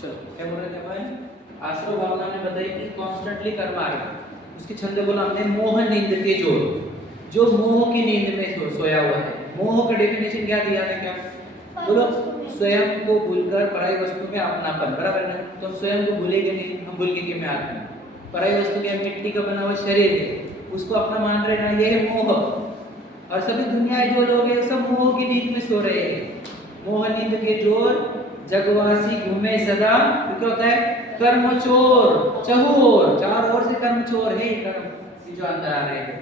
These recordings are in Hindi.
चलो क्या बोल रहे थे अपन? आश्रव भावना ने बताई कि कॉन्स्टेंटली कर्म आ रहा है। उसके छंद बोला हमने मोह नींद के जोड़, जो मोह की नींद में सोया हुआ है। मोह का डेफिनेशन क्या दिया है? क्या बोलो? स्वयं को भूलकर पराई वस्तु में अपनापन, बराबर है? तो हम स्वयं को भूलेंगे नहीं, हम भूल के मैं आत्मा, पराई वस्तु के मिट्टी का बना हुआ शरीर है, उसको अपना मान रहे ना, ये है मोह। और सभी दुनिया जो लोग हैं सब मोह की नींद में सो रहे हैं। मोह नींद के जोर जगवासी घूमे सदा, तो क्या होता है? कर्म चोर चहुर, चार ओर से कर्म चोर है कर्म, ये जो अंदर आ रहे हैं।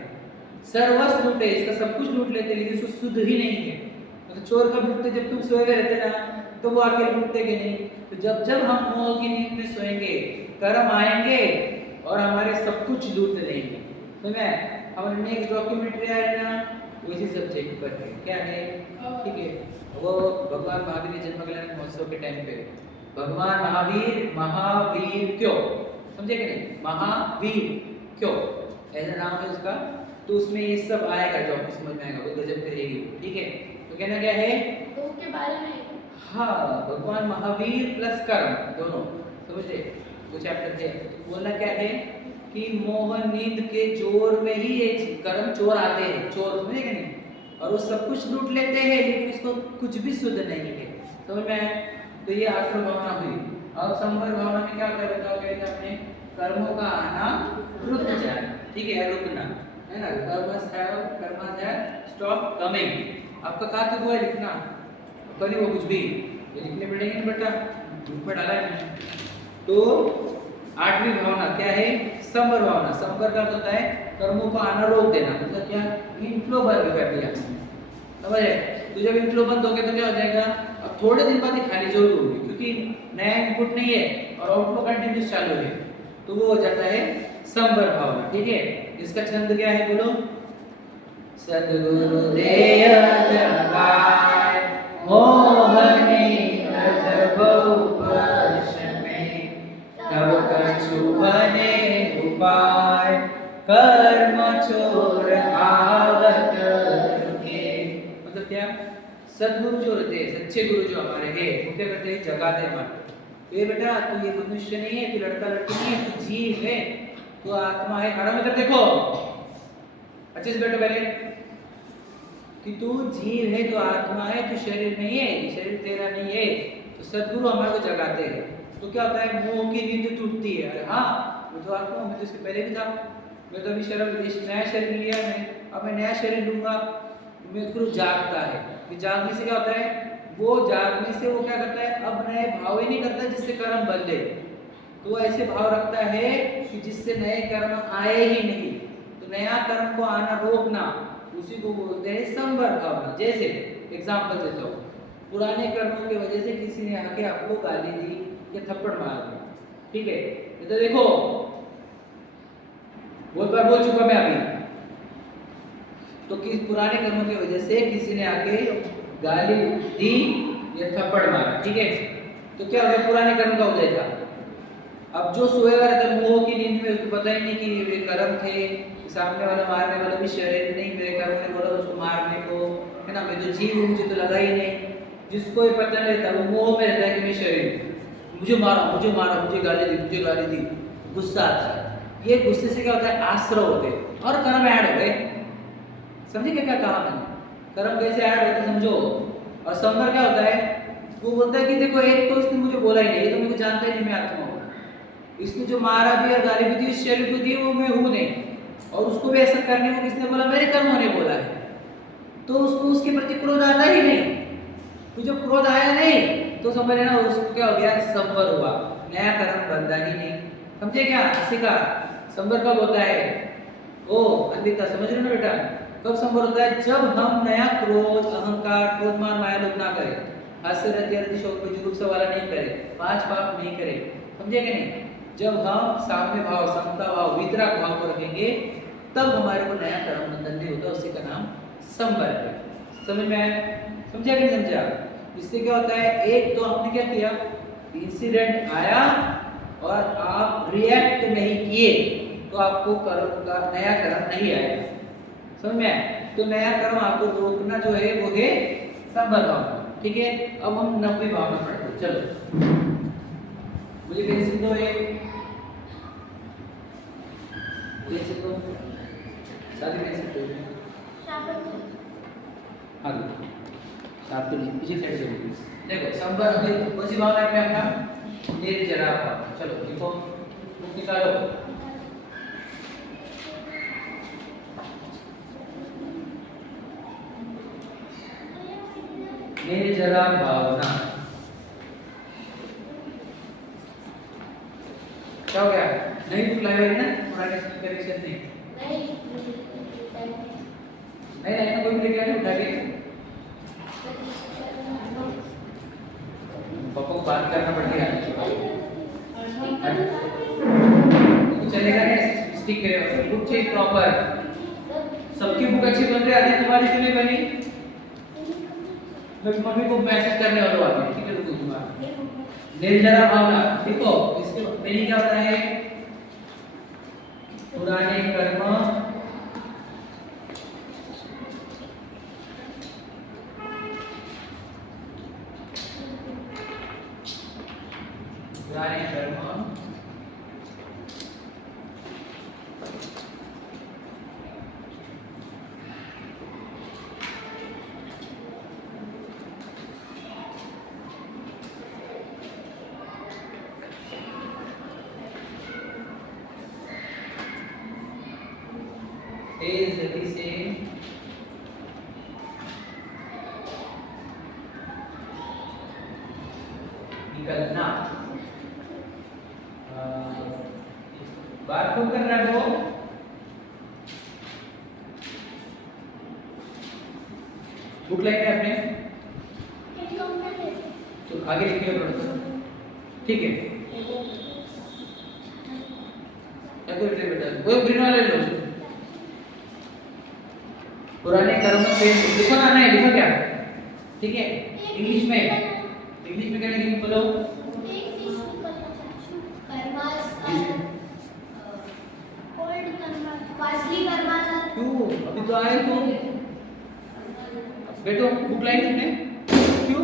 सर्वस्व लूटे, इसका सब कुछ लूट लेते लेकिन इसको शुद्ध ही नहीं है। तो चोर कब लूटते? जब तुम सोए हुए रहते ना, तो वो आके लूटते कि नहीं? तो जब जब हम मोह की नींद में सोएंगे, कर्म आएंगे और हमारे सब कुछ लूट लेंगे। तो मैं हमारे नेक्स्ट डॉक्यूमेंट्री आएगा ना, उसी सब्जेक्ट पर है। क्या है? ठीक है, वो भगवान महावीर जन्म कल्याण महोत्सव के टाइम पे भगवान महावीर क्यों, समझे कि नहीं? महावीर क्यों ऐसा नाम है उसका, तो उसमें ये सब आएगा जो आपको समझ में आएगा, वो गजब करेगी। ठीक है, तो कहना क्या है? तो के बारे में हाँ, भगवान महावीर प्लस कर्म दोनों, समझे? वो चैप्टर है। तो बोलना क्या है कि मोह नींद के जोर में ही ये कर्म चोर आते हैं, चोर, समझे कि नहीं? और वो सब कुछ लूट लेते हैं लेकिन इसको कुछ भी शुद्ध नहीं है। समझ में? तो ये आश्रम भावना हुई। अब संवर भावना में क्या होता है बताओ? कहते हैं अपने कर्मों का आना रुक जाए, ठीक है, रुकना है ना। कर्म है स्टॉप कमिंग। आपका कार्य वो है लिखना, करी वो कुछ भी ये लिखने पड़ेंगे ना बेटा, ग्रुप में डाला है मैंने। तो आठवीं भावना क्या है? संवर भावना। संवर का होता है कर्मों को आना रोक देना, मतलब क्या? इनफ्लो बंद कर दिया, समझे? तो जब इनफ्लो बंद हो गया तो क्या हो जाएगा? अब थोड़े दिन बाद ही खाली जरूर होगी, क्योंकि नया इनपुट नहीं है और आउटफ्लो कंटिन्यूस चालू है, तो वो हो जाता है संवर भावना। ठीक है, इसका छंद क्या है बोलो? सद्गुरु देय जगाए मोहनी जब उपश में, तब कछु बने उपाय कर्म चोर आवत रुके। मतलब क्या? सद्गुरु जो रहते हैं, सच्चे गुरु जो हमारे हैं, वो क्या करते हैं? जगाते हैं हमारे। ये बेटा तू ये मनुष्य नहीं है, तू लड़का लड़की नहीं है, तू जीव है, तू आत्मा है। आराम इधर देखो, अच्छे से बैठो पहले, कि तू जीव है, तू आत्मा है, तू शरीर नहीं है, शरीर तेरा नहीं है। तो सद्गुरु हमारे को जगाते हैं, तो क्या होता है? मोह की नींद टूटती है। अरे हाँ, मैं तो आत्मा हूँ, मैं तो इसके पहले भी था, मैं तो अभी नया शरीर लिया है, अब मैं नया शरीर लूंगा। मैं फिर जागता है, कि जागने से क्या होता है? वो जागने से वो क्या करता है? अब नए भाव ही नहीं करता जिससे कर्म बदले, तो वो ऐसे भाव रखता है कि जिससे नए कर्म आए ही नहीं। तो नया कर्म को आना रोकना, उसी को बोलते हैं संवर भावना। जैसे एग्जांपल देता हूँ, पुराने कर्मों की वजह से किसी ने आके आपको गाली दी या थप्पड़ मार दिया, ठीक है? तो देखो, बहुत बार बोल चुका मैं अभी, तो किस पुराने कर्मों की वजह से किसी ने आके गाली दी या थप्पड़ मारा, ठीक है? तो क्या हो गया? पुराने कर्म का उदय था। अब जो सोए हुआ रहता है मोह की नींद में, उसको पता ही नहीं कि ये कर्म थे, सामने वाला मारने वाला भी शरीर नहीं, मेरे कर्म ने बोला उसको मारने को, है ना? मैं तो जीव हूँ, मुझे तो लगा ही नहीं। जिसको ये पता नहीं रहता, वो मोह में रहता है कि मैं शरीर, मुझे मारा, मुझे गाली दी, गुस्सा आता है। ये गुस्से से क्या होता है? आश्रव होते हैं और कर्म ऐड हो गए। समझे क्या क्या कहा मैंने? कर्म कैसे ऐड होते समझो। और संवर क्या होता है? वो बोलता है कि देखो, एक तो इसने मुझे बोला ही नहीं, ये तो मुझे जानता ही नहीं मैं आत्मा हूँ। इसने जो मारा भी और गाली भी दी, इस शरीर को दी, वो मैं हूँ नहीं। और उसको भी ऐसा करने को किसने बोला? मेरे कर्मों ने बोला है। तो उसको उसके प्रति क्रोध आता ही नहीं। तो जब क्रोध आया नहीं तो समझ लेना उसको क्या हो गया? संवर हुआ, नया कर्म बंधा ही नहीं। समझे क्या? इसी का संवर कब होता है? ओ अंधिता, समझ रहे हो ना बेटा? कब संवर होता है? जब हम नया क्रोध, अहंकार, क्रोधमान, माया लोभ ना करें, हास्य, रति, शोक, जुगुप्सा वाला नहीं करें, 5 पाप नहीं करें, समझे कि नहीं? जब हम साम्य भाव, समता भाव, वितराग भाव को रखेंगे, तब हमारे को नया कर्म बंधन नहीं होता। उसी का नाम संवर है। समझ में आया? समझा कि नहीं समझा? इससे क्या होता है? एक तो आपने क्या किया? इंसिडेंट आया और आप रिएक्ट नहीं किए, तो आपको कर्म का नया कर्म नहीं आएगा। समझ में आया? तो नया कर्म आपको रोकना जो है वो है संवर भावना। ठीक है, अब हम 90 भावना पढ़ते हैं। चलो, मुझे पेंसिल दो एक, पेंसिल दो, सारी पेंसिल दो। हाँ दो, आप तो नहीं, पीछे साइड से देखो। देखो संबर अभी कौन सी भावना है आपका? मेरी जरा भावना। चलो लिखो, बुक निकालो। मेरी जरा भावना क्या हो गया? नहीं बुक लाई ना, पुराने करेक्शन नहीं नहीं कोई भी लेके आया उठा के पापा को बात करना पड़ेगा। तो चलेगा नहीं, स्टिक करेगा। बुक चाहिए प्रॉपर, सबकी बुक अच्छी बन रही आती, तुम्हारी क्यों नहीं बनी? मैं मम्मी को मैसेज करने वाला हूं अभी, ठीक है? रुको तुम्हारा निर्जरा भावना देखो, इसके मीनिंग क्या होता है? पुराने कर्म पुराने कर्म तेज गति से निकलना। बात कौन कर रहा है वो? बुक लाइन है अपने, तो आगे लिखिए थोड़ा सा, ठीक है? बेटा वो ग्रीन वाले लो। पुराने कर्म से लिखो ना, नहीं लिखो क्या? ठीक है, इंग्लिश में क्या लिखेंगे बोलो? क्यों अभी तो आए तो बेटो बुक लाइन लिखने क्यों?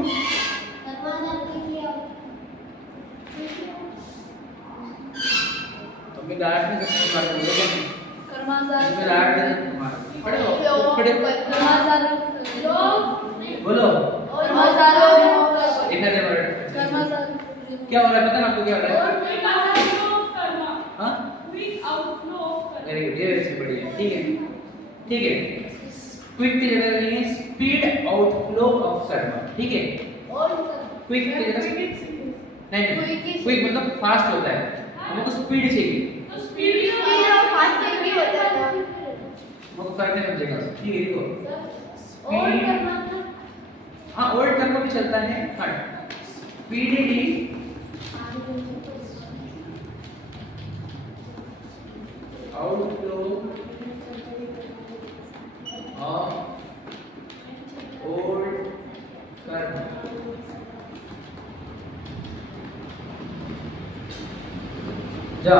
अभी डार्ट में सबसे बात बोलोगे कर्माजार में डार्ट में तुम्हारा पढ़ो बोलो इतना देर कर्माजार क्या हो रहा है पता ना आपको? क्या हो रहा है? हाँ वेरी गुड, ये वैसे बढ़िया, ठीक है ठीक है। क्विक की जगह लेंगे स्पीड आउटफ्लो ऑफ कर्म, ठीक है? क्विक की जगह नहीं, क्विक मतलब फास्ट होता है, हमको स्पीड चाहिए, तो स्पीड और फास्ट भी होता है, हमको फर्क नहीं समझेगा, ठीक है? देखो स्पीड, हाँ ओल्ड कर्म भी चलता है, हाँ स्पीडली आउटफ्लो ऑफ ओल्ड कर्म। जा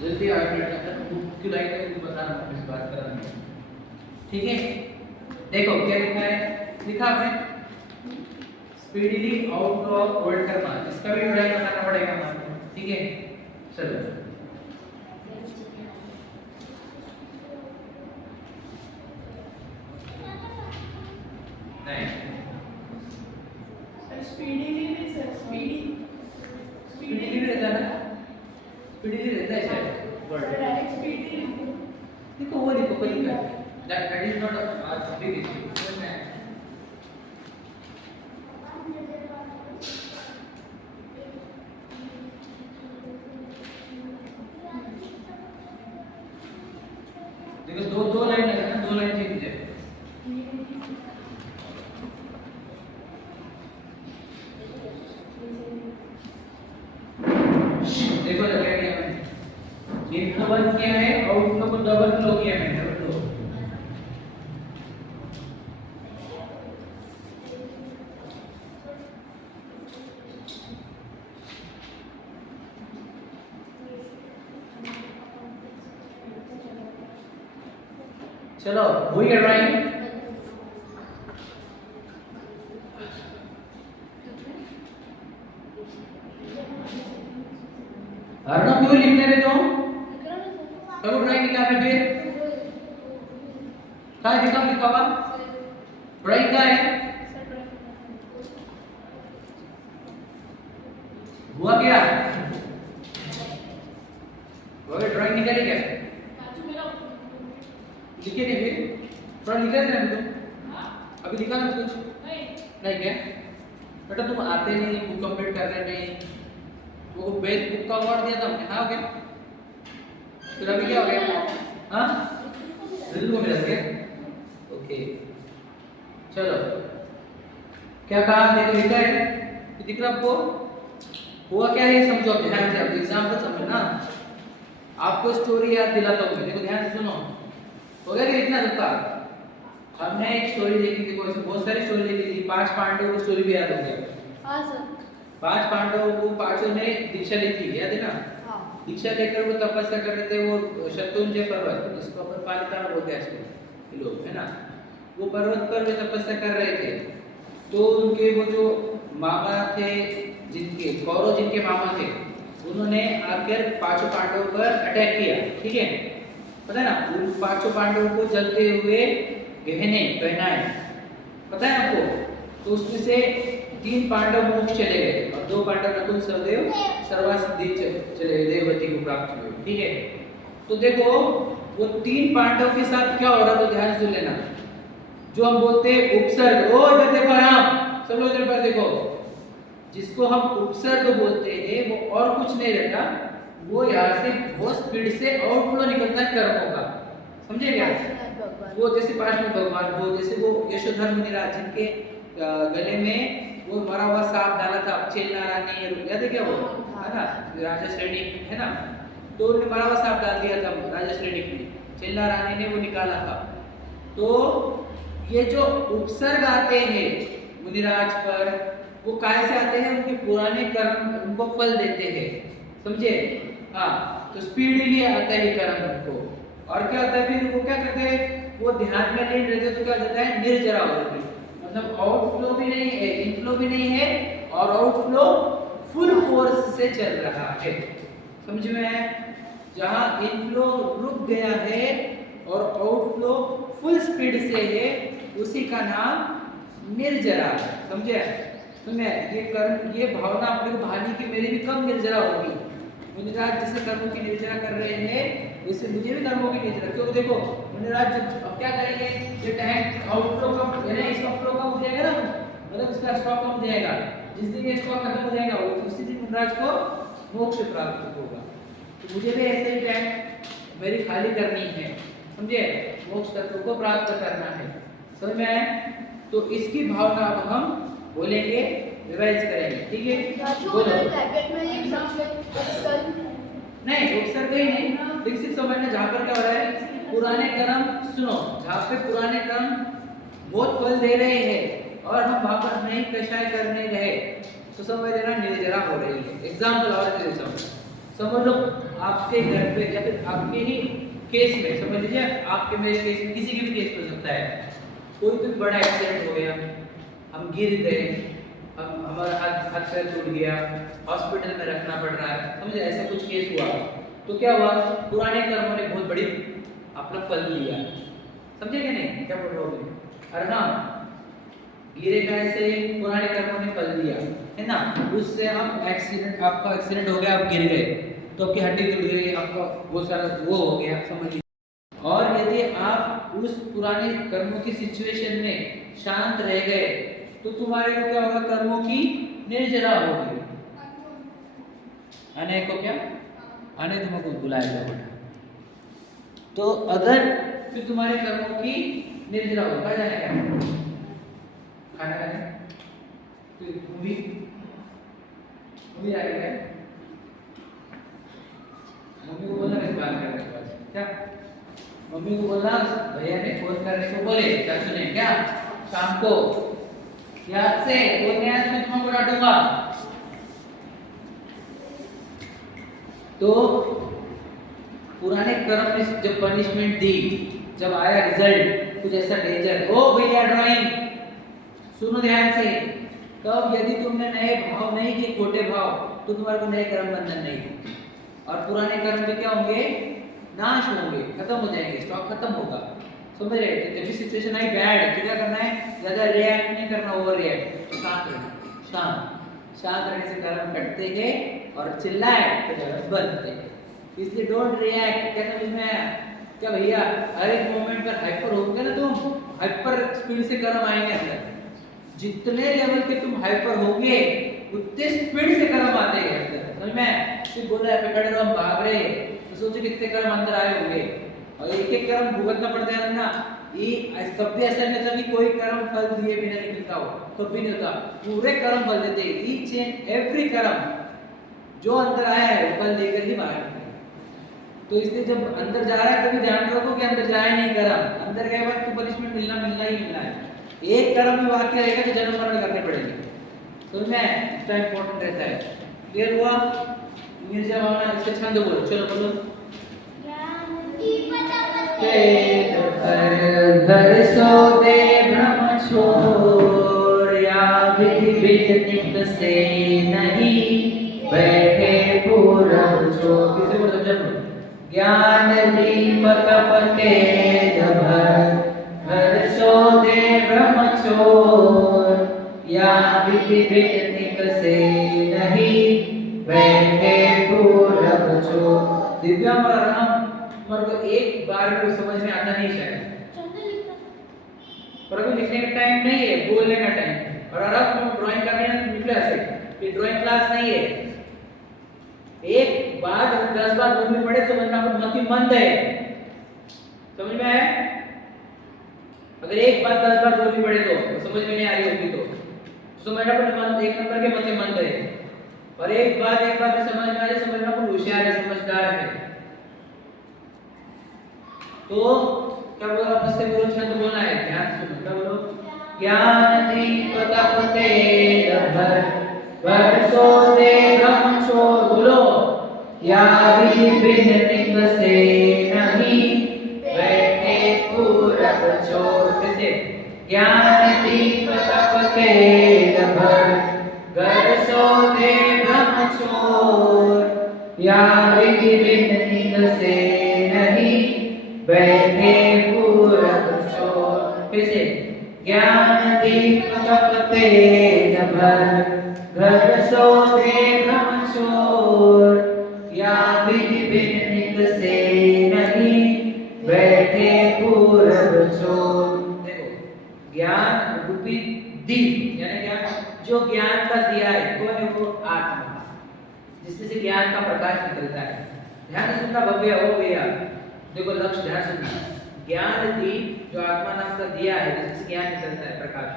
जल्दी आ बेटा, बुक की लाइन में बताना, इस बात कराना, ठीक है? देखो क्या लिखा है, लिखा आपने स्पीडली आउटफ्लो ऑफ ओल्ड कर्म, इसका भी लाइन बनाना पड़ेगा हमारे, ठीक है? चलो स्पीडली रहता है ना, स्पीडली रहता है शायद वर्ड, देखो वो लिखो कोई का that is not a big issue. देखो दो लाइन है ना, दो लाइन चेंज है, देखो लगा दिया मैंने, इनको वन किया है, आउटफ्लो को डबल फ्लो किया मैंने, डबल फ्लो। चलो हो गया ड्राइंग, अर्णव क्यों लिखने रहे तुम? करो ड्राइंग निकाल फिर। क्या दिखा लिखा हुआ? ड्राइंग क्या है? हुआ क्या? वो ड्राइंग निकाली क्या? लिखे नहीं फिर? थोड़ा लिखा था अभी तुम? अभी लिखा ना कुछ? नहीं क्या? बेटा तुम आते नहीं, बुक कंप्लीट कर रहे नहीं। वो बेस्ट बुक का अवार्ड दिया था हमने, हाँ क्या? फिर अभी क्या हो गया? हाँ? रिजल्ट को मिला था क्या? ओके। चलो। क्या कहा? देखो लिखा है? दिख रहा आपको? हुआ क्या है समझो आप ध्यान से, आप एग्जाम्पल समझना। आपको स्टोरी याद दिलाता हूँ, देखो ध्यान से सुनो। हो गया कि इतना सबका? हमने एक स्टोरी देखी थी, कोई बहुत सारी स्टोरी देखी थी। 5 पांडवों की स्टोरी भी याद हो गया? हाँ सर। 5 पांडवों को पांचों ने दीक्षा ली थी, याद है ना? हाँ। दीक्षा लेकर वो तपस्या कर रहे थे, वो शत्रुंजय पर्वत, जिसको अपन पालिताना बोलते हैं आजकल लोग, है ना? वो पर्वत पर वे तपस्या कर रहे थे। तो उनके वो जो मामा थे, जिनके कौरव जिनके मामा थे, उन्होंने आकर 5 पांडवों पर अटैक किया, ठीक है? पता है ना? उन 5 पांडवों को जलते हुए गहने पहनाए, पता है आपको? तो उसमें से 3 पांडव मोक्ष चले गए और 2 पांडव नकुल सहदेव सर्वासिद्धि चले गए, देववती को प्राप्त हुए, ठीक है? तो देखो वो 3 पांडव के साथ क्या हो रहा था, ध्यान से लेना। जो हम बोलते हैं उपसर्ग, ओ इधर देखो आराम, सब लोग इधर पर देखो। जिसको हम उपसर्ग बोलते हैं वो और कुछ नहीं रहता, वो यहाँ से बहुत स्पीड से आउटफ्लो निकलता है कर्मों का, समझे क्या? वो जैसे पास में भगवान हो, जैसे वो यशोधर मुनिराज जिनके गले में वो मरा हुआ सांप डाला था, चेल्ला रानी, याद है क्या वो? है ना? राजा श्रेणी, है ना? तो उन्होंने मरा हुआ सांप डाल दिया था राजा श्रेणी ने, चेल्ला रानी ने वो निकाला था। तो ये जो उपसर्ग आते हैं मुनिराज पर, वो काहे से आते हैं? उनके पुराने कर्म उनको फल देते हैं, समझे? हाँ, तो स्पीडली आता है कर्म उनको। और क्या होता है फिर? वो क्या करते हैं? वो ध्यान में लीन रहते तो क्या हो जाता है? निर्जरा हो जाती है, मतलब आउटफ्लो भी नहीं है, इनफ्लो भी नहीं है, और आउटफ्लो फुल फोर्स से चल रहा है, समझ में आया? जहां इनफ्लो रुक गया है और आउटफ्लो फुल स्पीड से है, उसी का नाम निर्जरा है, समझे? तो मैं ये कर्म, ये भावना अपने को भानी की मेरी भी कम निर्जरा होगी। मुनिराज जैसे कर्मों की निर्जरा कर रहे हैं, वैसे मुझे भी कर्मों की निर्जरा, क्योंकि देखो मुनिराज जब अब क्या करेंगे? ये टैंक आउटफ्लो कम, यानी इसका फ्लो कम हो जाएगा ना, मतलब इसका स्टॉक कम हो जाएगा। जिस दिन ये स्टॉक खत्म हो जाएगा उसी दिन मुनिराज को मोक्ष प्राप्त होगा। तो मुझे भी ऐसे ही टैंक मेरी खाली करनी है, समझे? मोक्ष तत्व को प्राप्त करना है, समझ में आया? तो इसकी भावना अब हम बोलेंगे, रिवाइज करेंगे, ठीक है? बोलो। नहीं, उपसर्ग ही नहीं, विकसित समझना। जहाँ पर क्या हो रहा है? पुराने कर्म, सुनो, जहाँ पे पुराने कर्म बहुत फल दे रहे हैं और हम वहाँ पर नई कषाय करने गए, तो समझ लेना निर्जरा हो रही है। एग्जाम्पल और दे देता हूँ, समझ लो आपके घर पे या फिर आपके ही केस में, समझ लीजिए आपके मेरे केस में, किसी के भी केस हो सकता है, कोई तो बड़ा एक्सीडेंट हो गया, हम गिर गए, हमारा हाथ पैर टूट गया, हॉस्पिटल में रखना पड़ रहा है, समझे? ऐसा कुछ केस हुआ, तो क्या हुआ? पुराने कर्मों ने बहुत बड़ी अपना फल लिया, समझे क्या? नहीं क्या बोल रहा हूँ? अरे हाँ, गिरे कैसे? पुराने कर्मों ने फल दिया, है ना? उससे हम एक्सीडेंट, आपका एक्सीडेंट हो गया, आप गिर गए तो आपकी हड्डी टूट गई, आपका बहुत सारा वो हो गया, समझ लीजिए। और यदि आप उस पुराने कर्मों की सिचुएशन में शांत रह गए तो तुम्हारे को क्या होगा? कर्मों की निर्जरा होगी। आने को क्या? आने तुमको बुलाएगा बेटा। तो अगर फिर तुम्हारे कर्मों की निर्जरा होगी, कहाँ जाने का? खाना खाने? तो मूवी आ गया, मम्मी को बोलना इस बात करने के बाद, क्या? मम्मी को बोलना भैया ने फोन करने को बोले, क्या सुने क्या? शाम को याद से फोन नहीं आया तो मैं तुमको डांटूंगा। तो पुराने कर्म ने जब पनिशमेंट दी, जब आया रिजल्ट कुछ ऐसा डेंजर, ओ भैया ड्राइंग सुनो ध्यान से, तब यदि तुमने नए भाव नहीं किए, खोटे भाव, तो तुम्हारे को नए कर्म बंधन नहीं। और पुराने कर्म जो क्या होंगे, नाश होंगे, खत्म हो जाएंगे, स्टॉक खत्म होगा। समझ रहे? तो जब भी सिचुएशन आई बैड तो क्या करना है, ज्यादा रिएक्ट नहीं करना, ओवर रिएक्ट, शांत रहना, शांत रहने से कर्म कटते हैं और चिल्लाए तो कर्म बनते हैं। इसलिए डोंट रिएक्ट। क्या समझ में आया? क्या भैया हर एक मोमेंट पर हाइपर होगे ना तुम, हाइपर स्पीड से कर्म आएंगे अंदर। जितने लेवल के तुम हाइपर होगे उतने स्पीड से कर्म आते हैं अंदर। समझ में? सिर्फ बोला है पकड़ लो हम भाग रहे, तो सोचो कितने कर्म अंदर आए होंगे और एक एक कर्म भुगतना पड़ता है ना। ये कभी ऐसा नहीं होता कि कोई कर्म फल दिए बिना निकलता हो, कभी नहीं होता। पूरे कर्म फल देते हैं, ईच एंड एवरी कर्म जो अंदर आया है वो फल देकर ही बाहर निकलेगा। तो इसलिए जब अंदर जा रहा है तभी ध्यान रखो कि अंदर जाए नहीं कर्म, अंदर गए बाद तो पनिशमेंट मिलना ही मिलना है। एक कर्म भी बाकी रहेगा तो जन्म मरण करने पड़ेंगे। समझ में? इतना इंपॉर्टेंट रहता है। क्लियर हुआ? मिर्जा भावना इसके छंद बोलो, चलो बोलो। घर सो दे ब्रह्म छोड़, या विधि से नहीं बैठे पूरब छोड़। किसे बोलो जब ज्ञान दीपक पते जभर, घर सो दे ब्रह्म छोड़, या विधि से नहीं बैठे पूरब छोड़। दिव्या हमारा को एक बार भी समझ में आता नहीं शायद, पर अभी लिखने का टाइम नहीं है, बोलने का टाइम है। और अगर तुम ड्राइंग करने हैं तो निकले ऐसे, ये ड्राइंग क्लास नहीं है। एक बार 10 बार बोलनी पड़े समझना आपको मति मंद है। समझ में आया? अगर एक बार 10 बार बोलनी पड़े तो समझ में नहीं आ रही होगी तो समझना पड़े मंद, एक नंबर के मति मंद है। और एक बार में समझ में आ जाए समझना पड़े होशियार है, समझदार है। तो क्या बोला आपस से बोलो, छंद बोलना है, ध्यान सुनो। क्या बोलो? ज्ञान दीपक पते जभर, घर सो दे ब्रह्म छोड़। बोलो। या विधि से नहीं बैठे पूरब छोड़। कैसे? ज्ञान दीपक पते जभर, घर सो दे ब्रह्म छोड़, या विधि से नहीं बैठे पूरब छोड़। कैसे? ज्ञान दीपक पते जभर, घर सो दे ब्रह्म छोड़, या विधि से नहीं बैठे पूरब छोड़। देखो ज्ञान रूपी दीप यानी क्या? जो ज्ञान का दिया है कौन है? वो आत्मा, जिसमें से ज्ञान का प्रकाश निकलता है। ध्यान से सुनना भव्य हो गया। देखो लक्ष्य ध्यान से सुनना। ज्ञान दीप जो आत्मा नाम का दिया है जिससे ज्ञान निकलता है प्रकाश,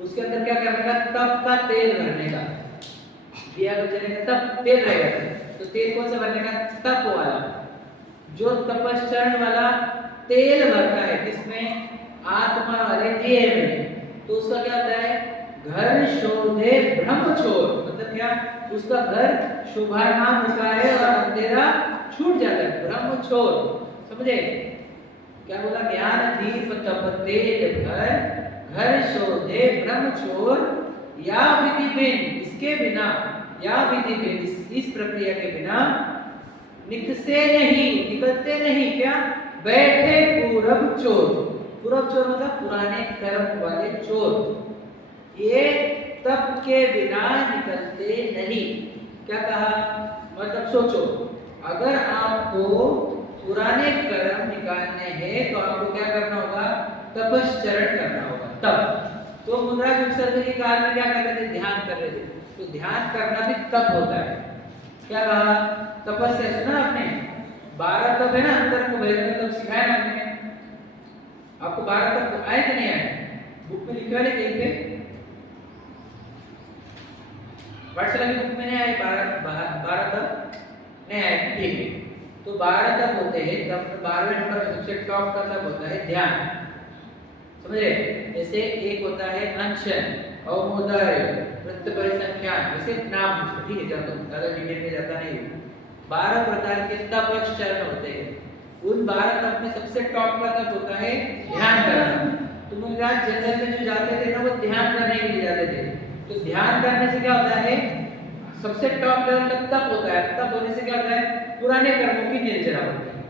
उसके अंदर क्या करने का? तप का तेल भरने का। दिया को जलेगा तब तेल रहेगा। तो तेल कौन सा भरने का? तप वाला। जो तपश्चरण वाला तेल भरता है किसमें? आत्मा वाले दिए में। तो उसका क्या होता है? घर शोधे ब्रह्म छोड़। मतलब क्या? उसका घर शुभारंभ होता है और अंधेरा छूट जाता है। ब्रह्म छोड़, समझे? क्या बोला? ज्ञान दीप तप तेल भर, घर शोधे ब्रह्म छोड़, या विधि बिन, इसके बिना, या विधि बिन, इस प्रक्रिया के बिना निकसे नहीं, निकलते नहीं। क्या? बैठे पूरब चोर। पूरब चोर मतलब पुराने कर्म वाले चोर। ये तप के बिना निकलते नहीं। क्या कहा? मतलब सोचो, अगर आपको पुराने कर्म निकालने हैं तो आपको क्या करना होगा? तपश्चरण करना होगा। तप तो मुद्राज उत्सर्ग के काल में क्या कर रहे थे? ध्यान कर रहे थे। तो ध्यान करना भी तप होता है। क्या कहा? तपस्या। सुना आपने? 12 तप है ना अंतर को भैरव तप सिखाया ना आपने? आपको 12 तप आए कि नहीं आए? बुक में लिखा है कहीं पे? पाठशाला की बुक में नहीं आए 12 तप नहीं आए? ठीक है। तो 12 तप होते हैं। तब 12वें नंबर का सबसे टॉप का तप होता है ध्यान। समझे? जैसे एक होता है अनशन, अवमोदय, वृत्त परिसंख्यान, जैसे नाम उसको, ठीक है? ज्यादा डिटेल में जाता नहीं। 12 प्रकार के तपश्चरण होते हैं। उन 12 तप में सबसे टॉप का तप होता है ध्यान करना। तो मुनिराज जंगल में जो जाते थे ना वो ध्यान करने के लिए जाते थे। तो ध्यान करने से क्या होता है? सबसे टॉप लेवल तक तप होता है। तप होने से क्या होता है? पुराने कर्मों की निर्जरा होती है।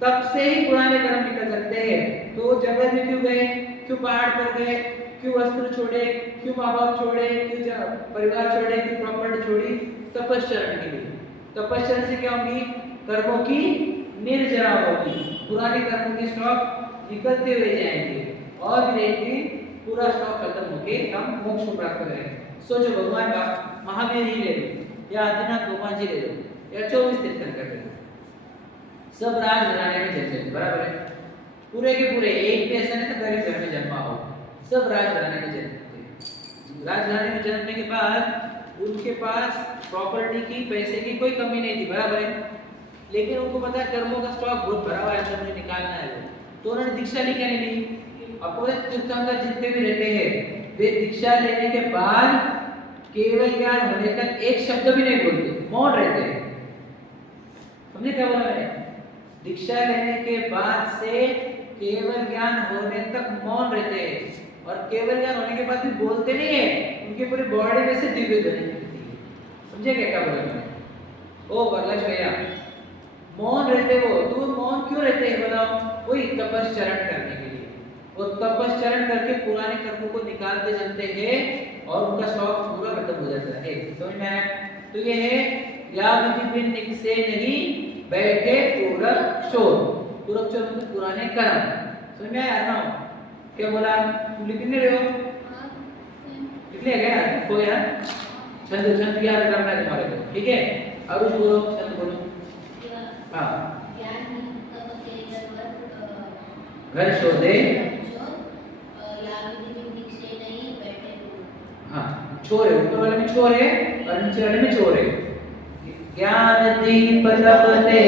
तब से ही पुराने कर्म निकल सकते हैं। तो जंगल में क्यों गए? क्यों पहाड़ पर गए? क्यों वस्त्र छोड़े? क्यों माँ बाप छोड़े? क्यों परिवार छोड़े? क्यों प्रॉपर्टी छोड़ी? तपश्चरण के लिए। तपश्चरण से क्या होगी? कर्मों की निर्जरा होगी। पुराने कर्मों के स्टॉक निकलते हुए जाएंगे और फिर एक दिन पूरा स्टॉक खत्म होके हम मोक्ष को प्राप्त करेंगे। सोचो, भगवान का महावीर ही ले लो या आदिनाथ भगवान जी ले लो या 24 तीर्थंकर ले लो, सब राज घराने में जन्मे, बराबर है? पूरे के पूरे एक भी ऐसा नहीं था गरीब घर में जन्मा हो, सब राज घराने में जन्मे। राज घराने में जन्मने के बाद उनके पास प्रॉपर्टी की, पैसे की कोई कमी नहीं थी, बराबर है? लेकिन उनको पता है कर्मों का स्टॉक बहुत भरा हुआ है, तो मुझे निकालना है वो। तो उन्होंने दीक्षा ली क्या नहीं ली? आपको तीर्थंकर जितने भी रहते हैं वे दीक्षा लेने के बाद केवल ज्ञान होने तक एक शब्द भी नहीं बोलते, मौन रहते हैं। समझे क्या बोला मैंने? दीक्षा लेने के बाद से केवल ज्ञान होने तक मौन रहते हैं और केवल ज्ञान होने के बाद भी बोलते नहीं है, उनकी पूरी बॉडी में से दिव्य ध्वनि निकलती है। समझे क्या बोला मैंने? ओ प्रहलाद भैया, मौन रहते वो। तो मौन क्यों रहते हैं बताओ? वही तपश्चरण करने के लिए। और तपश्चरण करके पुराने कर्मों को निकालते चलते हैं और उनका स्टॉक पूरा खत्म हो जाता है। समझ में आया? तो ये है या विधि बिन निकसे नहीं बैठे पूरब शोर। पूरब शोर मतलब पुराने कर्म। समझ में आया ना? क्या बोला? तुम लिख नहीं रहे हो? लिख लिया क्या कोई यार? छंद छंद याद करना है तुम्हारे को, ठीक है? अरुष बोलो, छंद बोलो। हाँ, घर शोधे हाँ, छोर है, ऊपर वाले में छोर है और नीचे वाले में छोर है। ज्ञान दीप तपते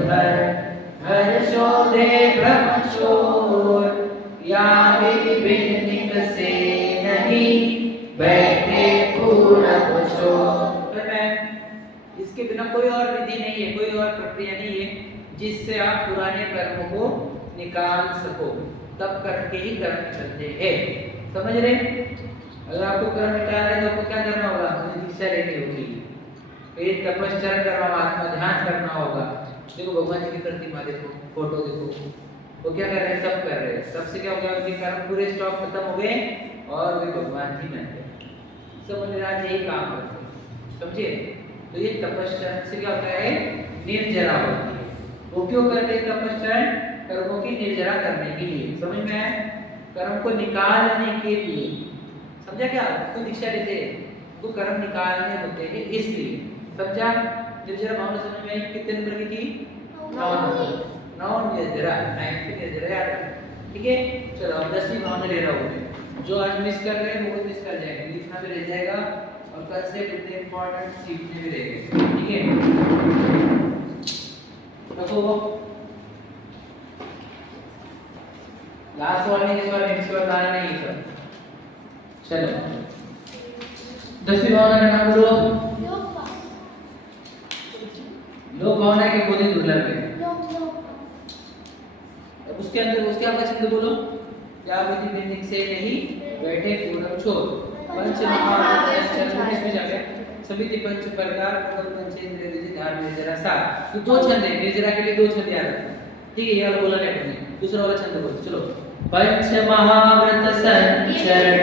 भर घर शोधे ब्रह्म शोर, या बिन निकसे नहीं बैठे पूरब शोर। इसके बिना कोई और विधि नहीं है, कोई और प्रक्रिया नहीं है जिससे आप पुराने कर्मों को निकाल सको। तब करके ही कर्म निकलते हैं। समझ रहे? अगर आपको कर्म निकालना है तो आपको क्या करना होगा? दीक्षा लेनी होगी, फिर तपश्चर्या करना, आत्मा ध्यान करना होगा। देखो भगवान जी की प्रतिमा देखो, फोटो देखो, वो क्या कर रहे हैं? सब कर रहे हैं। सबसे क्या हो गया? उनके कर्म पूरे स्टॉक खत्म हो गए और वे भगवान जी बन गए। सब मुनिराज यही काम करते हैं। समझिए? तो ये तपश्चर्या से क्या होता है? निर्जरा होती है। वो क्यों करते हैं तपश्चर्या? कर्मों की निर्जरा करने के लिए। समझ में आया? कर्म को निकालने के लिए। समझा क्या? तो दीक्षा लेते हैं तो कर्म निकालने होते हैं, इसलिए। समझा? निर्जरा भावना समझ में आई? कितने नंबर की थी? 9 निर्जरा, 9 की निर्जरा याद रखना, ठीक है? चलो अब 10वीं भावना ले रहा हूँ। जो आज मिस कर रहे हैं वो मिस कर जाएंगे, लिखना भी रह जाएगा और कंसेप्ट इतने इंपॉर्टेंट सीखने भी रहेंगे, ठीक है? देखो लास्ट वाले इस बार नेक्स्ट बार आना नहीं है सर। चलो 10वीं भावना का नाम बोलो। लोक भावना के बोधि दुर्लभ है। उसके अंदर उसके आपका छंद बोलो। क्या विधि बिन से नहीं बैठे पूरब छोर, पंच महाभूत इसमें जाके समिति पंच प्रकार पंचेंद्रिय विधि धार निर्जरा सात। तो दो छंद है निर्जरा के लिए, दो छंद याद रखना, ठीक है? ये वाला बोला नहीं पड़ेगा, दूसरा वाला छंद बोलो। चलो पंच महाव्रत संचरण,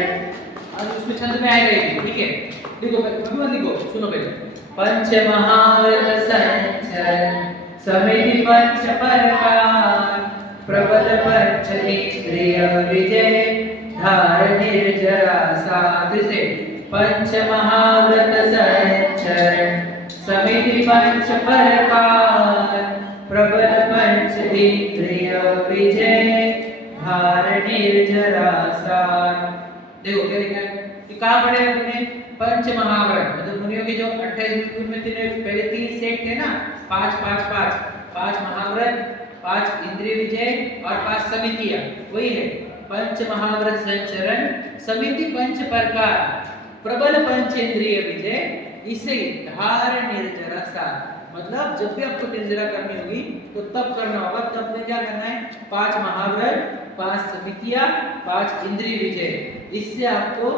आज उसमें छंद में आएगा ये, ठीक है? देखो पहले लिखो, सुनो पहले। पंच महाव्रत संचरण समिति पंच प्रकार प्रबल पंच इंद्रिय विजय धार निर्जरा साध से। पंच महाव्रत संचरण समिति पंच प्रकार प्रबल पंच इंद्रिय विजय धार निर्जरा साध। देखो क्या लिखा है? कि कहाँ पढ़े हैं तुमने? पंच महाव्रत मतलब मुनियों के जो 28 गुण में पहले 3 सेट थे ना, 5 5 5 5 महाव्रत, 5 इंद्रिय विजय और 5 समितियां, वही है पंच महाव्रत संचरण समिति पंच प्रकार प्रबल पंच इंद्रिय विजय, इसे धार निर्जरा साध। मतलब जब भी आपको निर्जरा करनी होगी तो तब करना होगा। तब में क्या करना है? 5 महाव्रत, 5 समितियां, 5 इंद्रिय विजय, इससे आपको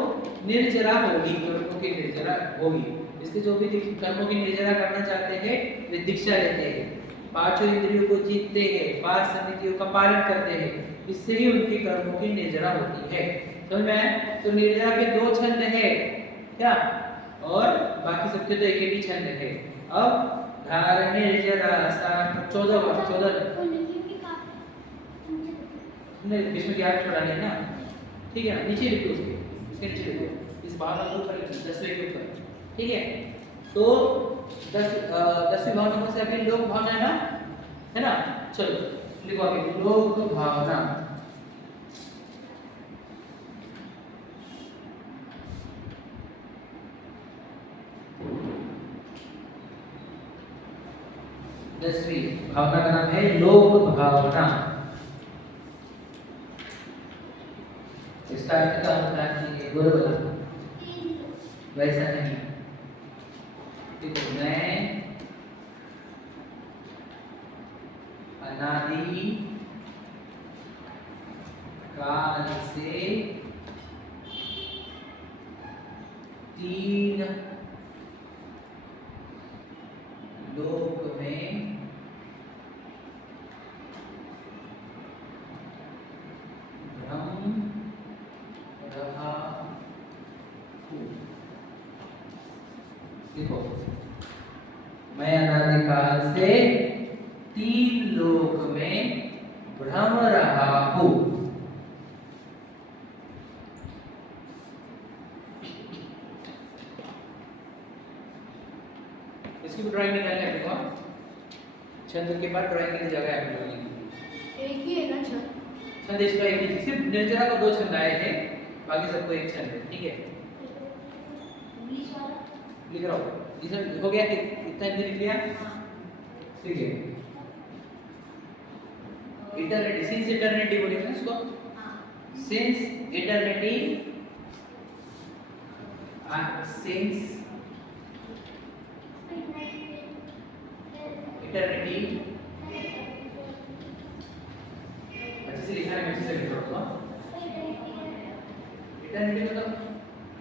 निर्जरा होगी, कर्मों की निर्जरा होगी। इसके जो भी कर्मों की निर्जरा करना चाहते हैं वे दीक्षा लेते हैं, पांचों इंद्रियों को जीतते हैं, पांच समितियों का पालन करते हैं, इससे ही उनकी कर्मों की निर्जरा होती है। समझ में आया? तो निर्जरा के दो छंद है क्या, और बाकी सबके तो एक ही छंद है। अब धार निर्जरा 14 नहीं, इसमें गैप छोड़ा नहीं ना, ठीक है ना, नीचे लिखो उसके नीचे लिखो, इस भावना को ऊपर लिखो 10वें के ऊपर, ठीक है। तो 10वीं भावना में से अपनी लोक भावना है ना, चलो लिखो आगे लोक भावना। दसवीं भावना का नाम है लोक भावना। इसका अर्थ क्या होता है, बोलो बोलो, वैसा नहीं। देखो, मैं अनादि काल से तीन लोक में भ्रम रहा हूँ। देखो, मैं अनादिकाल से तीन लोक में भ्रम रहा हूँ। इसकी भी ड्राइंग निकालनी है देखो, चंद्र के बाद ड्राइंग की जगह है अपने लिए। एक ही है ना छंद? छंद इसका एक ही, सिर्फ निर्जरा को दो छंद आए हैं, बाकी सबको एक छंद है, ठीक है। इंग्लिश वाला लिख रहा हूँ, इधर हो गया, इतना इधर लिख लिया, ठीक है। इटर्निटी, सिंस इटर्निटी बोलेंगे ना इसको, सिंस इटर्निटी, सिंस इटर्निटी, अच्छे से लिखना है, मैं अच्छे से लिख रहा हूँ। इटर्निटी मतलब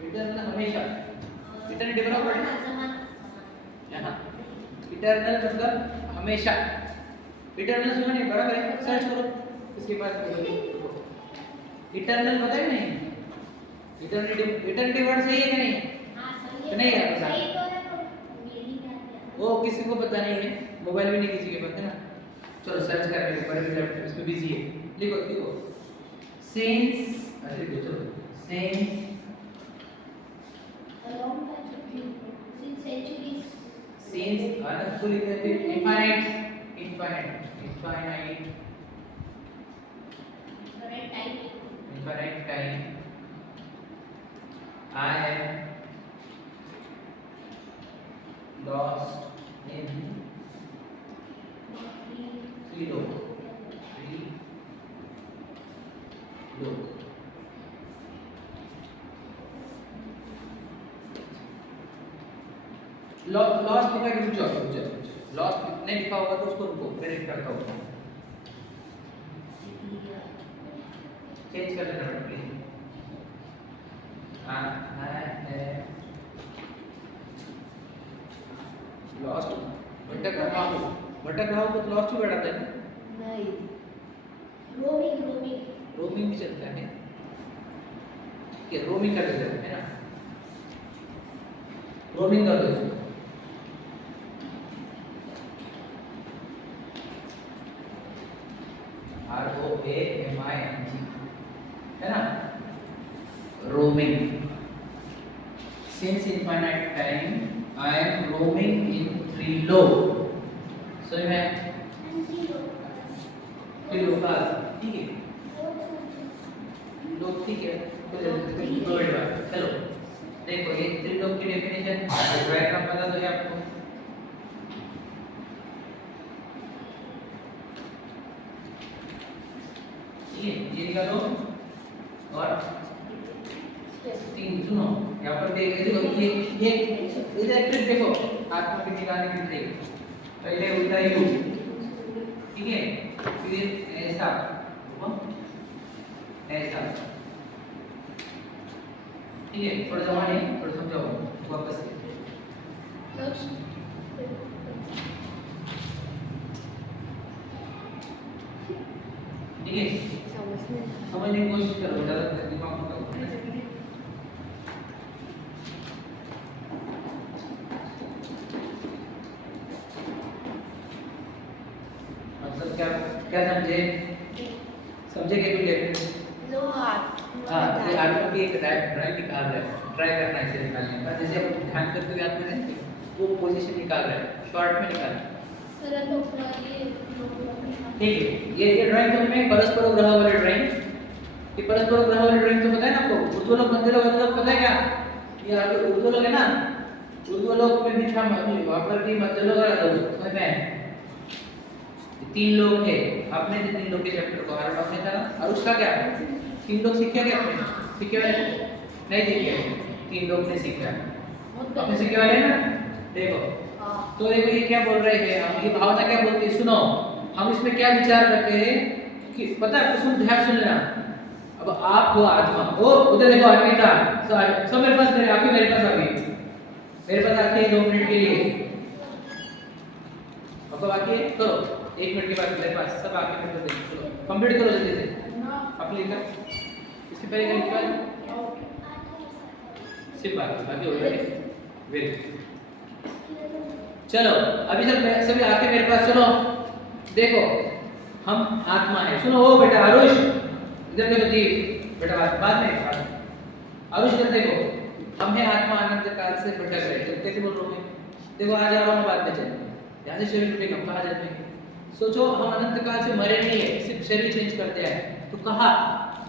इटर्नल हमेशा, इटर्निटी बराबर है यहाँ, इटर्नल मतलब हमेशा, इटर्नल सुना नहीं, बराबर है, सर्च करो इसके बाद इटर्नल पता है नहीं, इटर्निटी वर्ड सही है कि नहीं? हां सही है, नहीं यार सही तो है, तो ये नहीं आता वो किसी को पता नहीं है, मोबाइल भी नहीं किसी के पास है ना। चलो सर्च करने के ऊपर भी इसमें बिजी है, लिखो लिखो सिंस, अरे लिखो चलो since along the since centuries since another full infinite infinite infinite infinite time I am lost in three look lost लिखा कि रुक जाओ, लॉस्ट नहीं लिखा होगा तो उसको रुको, मैं लिख करता हूँ, चेंज कर लेना प्लीज। लॉस्ट भटक रहा हूँ तो लॉस्ट ही बैठाता है नहीं, रोमिंग भी चलता है, ठीक है, रोमिंग कर देते हैं ना, रोमिंग कर दो इसको, ROAMING है ना, roaming. Since infinite time I am roaming in three low, so मैं three locals, ठीक है, लोग, ठीक है, चलो देखो ये त्रिलोक की डेफिनेशन, डायग्राम पता तो है आपको, ये निकालो, और तीन सुनो, यहाँ पर देखो ये इधर ट्रिक देखो, आत्मा की निकालने की ट्रिक, पहले उल्टा यू, ठीक है, फिर ऐसा ऐसा, ठीक है, थोड़ा जमाने थोड़ा समझाओ वापस से। लक्ष्य ठीक है, समझने की कोशिश करो, ज़्यादा दिमाग मत लगाओ। मतलब क्या क्या समझे? समझे कि कुछ? लो हाथ हाँ, ये आत्मा की एक ड्राइव निकाल रहा है, ट्राई करना है इसे निकालने का। जैसे आप ध्यान करते हुए आत्मा है वो पोजीशन निकाल रहा है, शॉर्ट में निकाल रहा है। सर तो ये ठीक है, ये ड्राइंग तो में परस्पर ग्रह वाली ड्राइंग, ये परस्पर ग्रह वाली ड्राइंग तो पता है ना आपको? उर्दू लोग मध्य लोग मतलब पता है क्या? ये आपके उर्दू लोग है ना, उर्दू लोग में भी था, वहाँ पर भी मध्य लोग और अधो लोग समझ में आया? तीन लोग थे, आपने जो तीन लोग के चैप्टर को हर में था ना, और उसका क्या? तीन लोग सीखे क्या आपने? सीखे वाले नहीं सीखे, तीन लोग ने सीखा, आपने सीखे वाले ना? देखो, तो देखो ये क्या बोल रहे हैं हम, ये भावना क्या बोलती है? सुनो, हम इसमें क्या विचार करते हैं कि पता है, सुन ध्यान सुन लेना। अब आप हो आत्मा, ओ उधर देखो अर्पिता, सब मेरे पास, मेरे आंखें मेरे पास आ गई, मेरे पास आती है 2 मिनट के लिए। अब तो आके करो, 1 मिनट के बाद मेरे पास सब आके मेरे को देखो, चलो कंप्लीट करो जल्दी से। आप लिखा इससे पहले क्या लिखा है? सिर्फ बाकी हो गया, वेरी चलो अभी सभी आके मेरे पास सुनो, देखो हम आत्मा है, सुनो। ओ बेटा आरुष इधर देखो जी, बेटा बाद में आरुष इधर देखो, हम है आत्मा, अनंत काल से भटक रहे, तो कैसे बोल रहा हूँ मैं? देखो आ जा रहा हूँ बाद में, चल यहाँ से शरीर टूटेगा, कहाँ जाते हैं? सोचो हम अनंत काल से मरे नहीं है, सिर्फ शरीर चेंज करते हैं, तो कहाँ?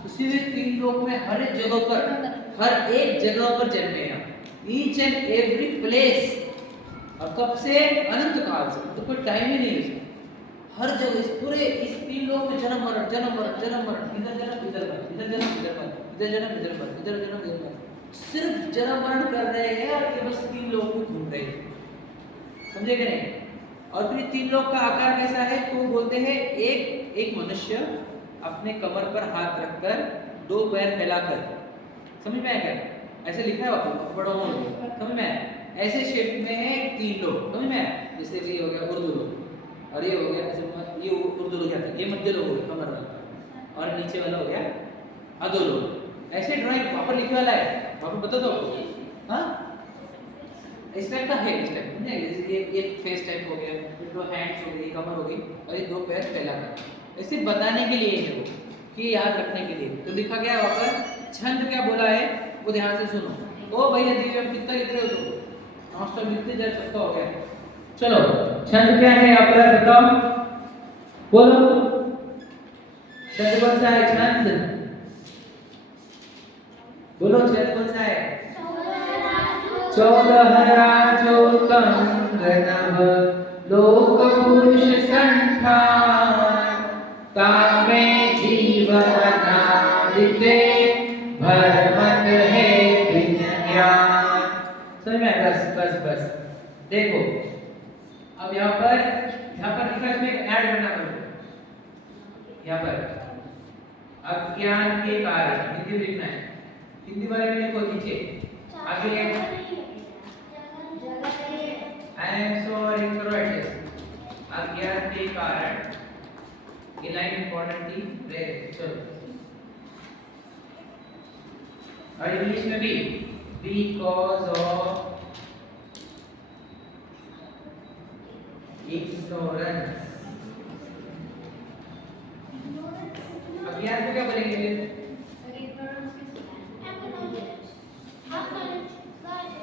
उसी में तीन लोग में हर एक जगह पर, हर एक जगह पर जन्मे हैं, ईच एंड एवरी प्लेस। और कब से? अनंत काल से, तो कोई टाइम ही नहीं है इसमें। हर जगह इस पूरे इस तीन लोग में जन्म मरण जन्म मरण जन्म मरण, इधर जन्म इधर मरण, इधर जन्म इधर मरण, इधर जन्म इधर मरण, इधर जन्म इधर मरण, सिर्फ जन्म मरण कर रहे हैं और ये बस तीन लोग में घूम रहे हैं, समझे कि नहीं? और फिर तीन लोग का आकार कैसा है? तो बोलते हैं एक मनुष्य अपने कमर पर हाथ रखकर 2 पैर फैलाकर, समझ में आया क्या? ऐसे लिखा है आपको बड़ा हो, समझ में आया? ऐसे शेप में है तीन लोग, समझ में आया? जैसे ये हो गया उर्दू लोग, और ये हो गया ऐसे, ये उर्दू लोग जाते हैं, ये मध्य लोग हो गए कमर वाला, और नीचे वाला हो गया अधो लोग। ऐसे ड्राइंग वहाँ पर लिखने वाला है, वहाँ पर बता दो आपको। हाँ इस टाइप का है, इस टाइप नहीं, ये फेस टाइप हो गया, फिर 2 हैंड्स हो गई, कमर हो गई, और ये 2 पैर फैला कर, ऐसे बताने के लिए है वो, कि याद रखने के लिए। तो लिखा गया है वहाँ पर, छंद क्या बोला है वो ध्यान से सुनो। ओ भैया दिव्य कितना लिख रहे हो तुम? नॉस्टॉप लिखते जा सकता हो गया। चलो छंद क्या है यहाँ पर बताओ, बोलो छंद कौन सा है? छंद बोलो, छंद कौन सा है? 14 राजो कंगनव लोक पुरुष संठान, कामे जीवनादिते भरमत है विज्ञान। समझ में आया? बस देखो, अब यहाँ पर लिखा है, एक ऐड करना पड़ेगा यहाँ पर, अज्ञान के कारण, हिंदी में लिखना है, हिंदी वाले में लिखो नीचे आगे। I am sorry correct, अज्ञान के कारण, ये लाइन इंपॉर्टेंट थी, ब्रेक चलो। और इंग्लिश में भी because of ignorance, अज्ञान को क्या बोलेंगे?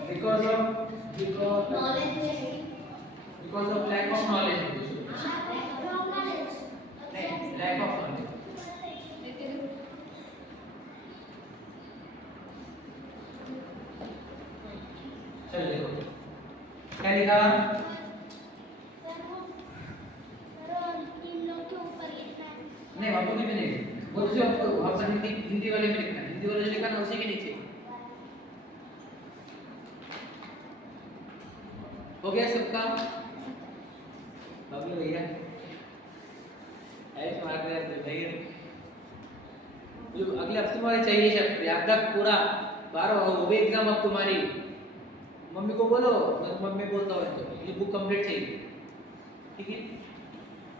because of lack of knowledge, नहीं lack of knowledge। चल देखो क्या लिखा, नहीं वहाँ पर भी नहीं, वो दूसरे वहाँ पर हिंदी वाले में लिखना है, हिंदी वाले लिखा ना उसी के नीचे। हो गया सबका? बाबू भैया ऐसे मार दे भैया, जो अगले हफ्ते में चाहिए चैप्टर याद रख पूरा, 12 हो गई एग्जाम अब तुम्हारी। मम्मी को बोलो, मैं मम्मी बोलता हूँ तो ये बुक कंप्लीट चाहिए, ठीक है।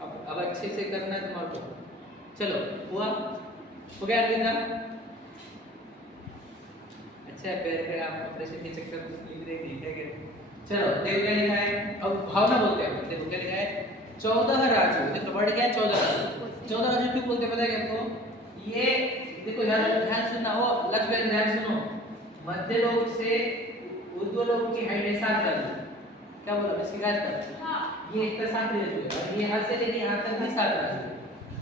अब अच्छे से करना है तुम्हारे को। चलो हुआ, हो गया अरविंदा? अच्छा पैर का आप ऑपरेशन के चक्कर में लिख रहे नहीं है क्या? चलो देखो क्या लिखा है, अब भावना बोलते हैं। देखो क्या लिखा है, 14 राजू। देखो वर्ड क्या है, 14 राजू। 14 राजू क्यों बोलते हैं पता है क्या आपको? ये देखो ध्यान सुनना हो, लक्ष्य ध्यान सुनो। मध्य लोग से ऊर्ध्व लोग की हाइट है 7 राजू। क्या बोला मैं शिकायत कर? हाँ। ये एक तरह 7 राजू है और ये यहाँ से लेके यहाँ तक भी 7 राजू।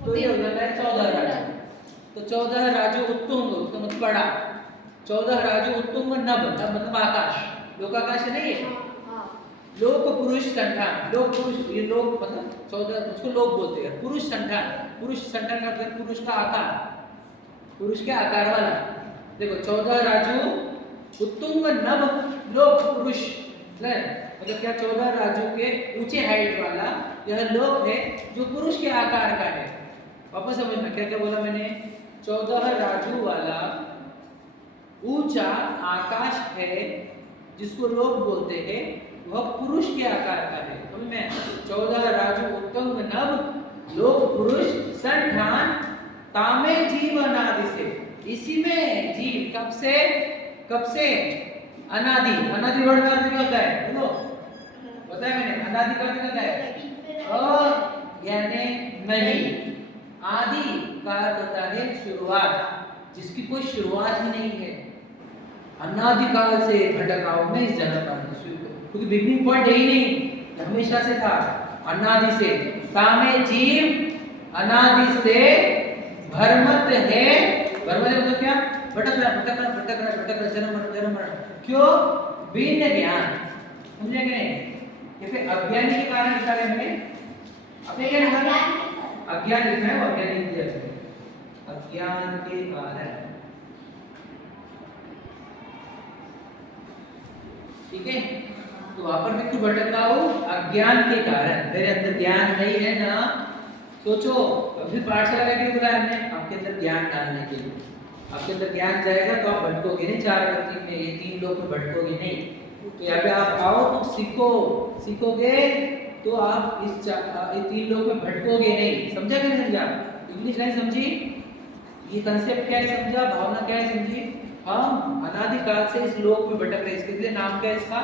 तो ये हो जाता है 14 राजू। तो 14 राजू उत्तुंग, तो मतलब बड़ा। 14 राजू उत्तुंग नभ, नभ मतलब आकाश, लोकाकाश नहीं है। लोक पुरुष संठान, लोक पुरुष, ये लोक मतलब 14, उसको लोक बोलते हैं। पुरुष संठान, पुरुष संठान का मतलब पुरुष का आकार, पुरुष के आकार वाला। देखो 14 राजू उत्तुंग नभ लोक पुरुष, मतलब क्या 14 राजू के ऊंचे हाइट वाला यह लोक है जो पुरुष के आकार का है। वापस समझना क्या क्या बोला मैंने। 14 राजू वाला ऊंचा आकाश है जिसको लोग बोलते हैं, वह पुरुष के आकार का है। समझ में? 14 राजू उत्तुंग नभ लोक पुरुष संठान तामे जीव अनादि से। इसी में जीव कब से अनादि। अनादि वर्ड का अर्थ क्या होता है बोलो, बताया मैंने। अनादि का अर्थ क्या होता है? यानी नहीं। आदि का अर्थ होता है शुरुआत, जिसकी कोई शुरुआत ही नहीं है। अनादिकाल से भटक रहा हूं मैं इस जन्म पर, क्योंकि बिगनिंग पॉइंट यही नहीं, हमेशा से था, अनादि से। तामे जीव अनादि से भरमत है। भरमत मतलब क्या? भटक रहा जन्म मरण। क्यों? बिन ज्ञान। समझे कि नहीं? ये फिर अज्ञान के कारण लिखा है मैंने। अपने क्या लिखा है? अज्ञान लिखा है, वो अज्ञान लिख दिया। अज्ञान के कारण, ठीक है। तो वहां पर मैं क्यों भटक रहा हूं? अज्ञान के कारण। मेरे अंदर ज्ञान नहीं है ना। सोचो, अभी पाठशाला का क्यों बुलाया हमने? आपके अंदर ज्ञान डालने के लिए। आपके अंदर ज्ञान जाएगा तो आप भटकोगे नहीं 4 गति में, ये 3 लोग में भटकोगे नहीं। तो यहाँ पे आप आओ तो सीखोगे तो आप इस 3 लोग में भटकोगे नहीं। समझा कि नहीं समझा? इंग्लिश नहीं समझी? ये कंसेप्ट क्या है समझा? भावना क्या है समझी? हम अनादिकाल से इस लोक में भटक रहे हैं। इसके लिए नाम क्या है इसका?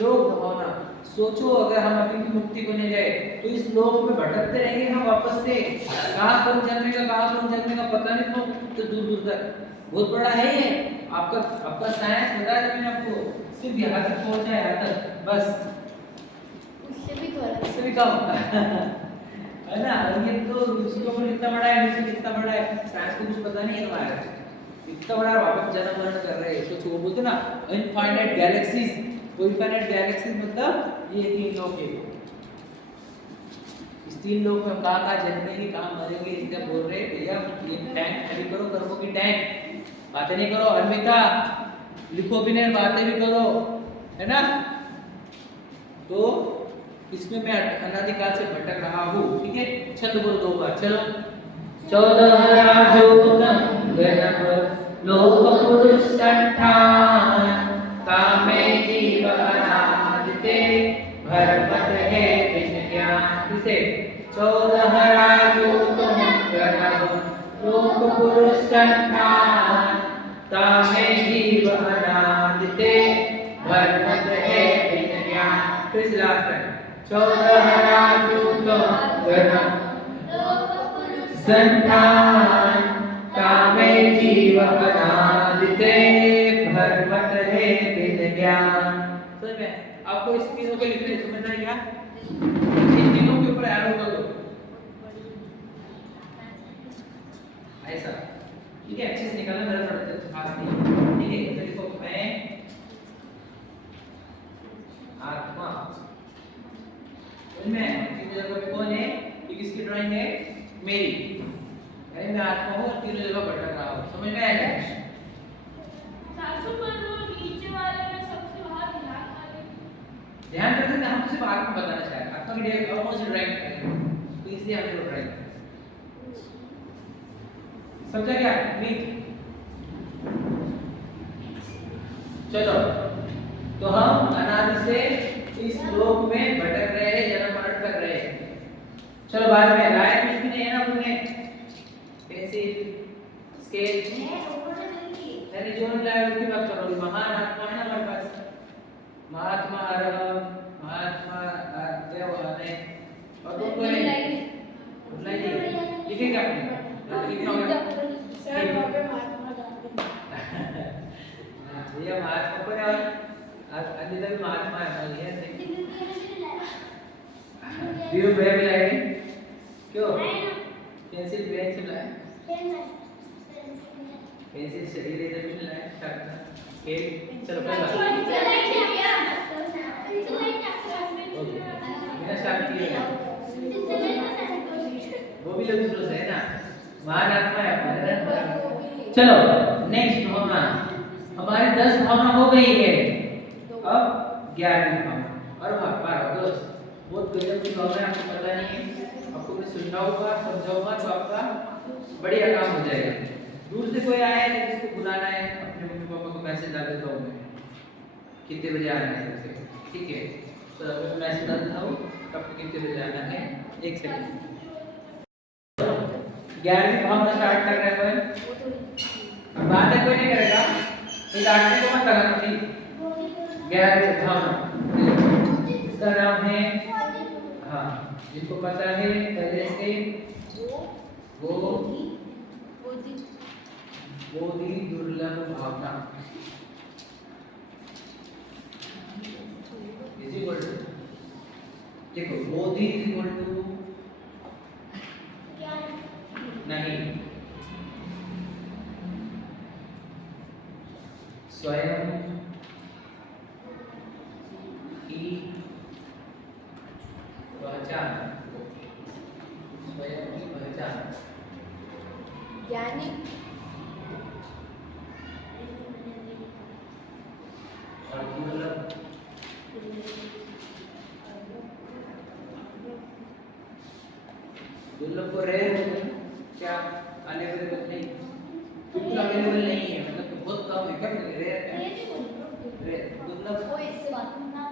लोक भावना। सोचो अगर हम अभी की मुक्ति को नहीं गए तो इस लोक में भटकते रहेंगे हम वापस से। कहाँ कौन जन्मेगा पता नहीं, तो दूर दूर तक। बहुत बड़ा है ये आपका साइंस बता रहा है मैंने आपको। सिर्फ यहाँ तक पहुँचा है, यहाँ तक बस, उससे भी कम है ना। ये तो उसके ऊपर इतना बड़ा है, नीचे कितना बड़ा है, साइंस को कुछ पता नहीं है तुम्हारा। इतना बड़ा वापस जन्म मरण कर रहे हैं। सोचो, वो बोलते ना इनफाइनाइट गैलेक्सीज। वो इनफाइनाइट गैलेक्सीज मतलब ये 3 लोक है। इस 3 लोक में हम कहाँ जन्मेंगे, कहाँ मरेंगे, इसका बोल रहे भैया ये टैंक खाली करो, कर्मों की टैंक। बातें नहीं करो अर्मिता, लिखो भी नहीं, बातें भी करो, है ना। तो इसमें मैं अनादिकाल से भटक रहा हूँ, ठीक है। छंद बोलो 2 बार, चलो। 14 राजू लोक पुरुष संठान कामे जीव अनादिते भरमत है बिन ज्ञान। किसे? 14 राजू लोक पुरुष संठान कामे जीव अनादिते भरमत है बिन ज्ञान। फिर से लास्ट टाइम 14 राजू संठान कामे जीव अनादिते भरमत है बिन ज्ञान। समझ में? आपको इस तीनों को लिखने समझना है क्या? इन तीनों के ऊपर एरो कर दो ऐसा, ठीक है। अच्छे से निकालना, मेरा थोड़ा खास नहीं, ठीक है। तो लिखो मैं आत्मा। समझ में? तीनों जगह पे कौन है? ये किसकी ड्राइंग है? मेरी। मैं आत्मा हूँ, तीनों जगह भटक रहा हूँ। समझ में आया? ध्यान रखना, हम सिर्फ आत्मा बताना चाह रहे हैं। आत्मा की ऑपोजिट ड्राइंग करेंगे, तो इसलिए हमने वो ड्राइंग समझा क्या? मीट चलो, तो हम अनादि से इस लोक में भटक रहे हैं, जन्म मरण कर रहे हैं। चलो बाद में लाइन कुछ भी नहीं है ना, अपने पेंसिल स्केल मैंने जो नहीं लाया उसकी बात कर रहा हूँ। महान आत्मा है ना हमारे पास, महात्मा अरहम, महात्मा देव आने और वो कोई लाइए लिखेगा आपने लिखना होगा सर वहाँ पे महात्मा गांधी ये महात्मा को और अंदर भी महात्मा है ये वीरू भैया भी लाएंगे क्यों पेंसिल पेन से लाए पेंसिल से इरेजर भी लाए स्केल चलो मैंने स्टार्ट किया वो भी लोग दूसरों से है ना महान आत्मा है अपना। चलो नेक्स्ट भावना, हमारी 10 भावना हो गई है, अब 11वीं भावना और भाग दोस्त बहुत गजब की भावना है, आपको पता नहीं है, आपको मैं सुनाऊंगा समझाऊंगा तो आपका बढ़िया काम हो जाएगा। दूर से कोई आया है जिसको बुलाना है, अपने मम्मी पापा को मैसेज डाल देता हूँ मैं कितने बजे आना है करके, ठीक है? तो अगर मैं मैसेज डाल देता हूँ कब कितने बजे आना है, एक सेकंड। 11वीं भावना स्टार्ट कर रहे हैं अपन, बातें कोई नहीं करेगा, तो डांटने को मत लगाना ठीक। 11वीं भावना इसका नाम है, हाँ जिनको पता है पहले से बोधि दुर्लभ भावना इज इक्वल टू, देखो बोधि इज इक्वल टू नहीं स्वयं की पहचान, स्वयं की पहचान ज्ञानी और दुर्लभ दुर्लभ को रेयर क्या अवेलेबल नहीं, बिल्कुल अवेलेबल नहीं है, मतलब बहुत कम है, क्या रेयर है, रेयर दुर्लभ कोई इससे बात ना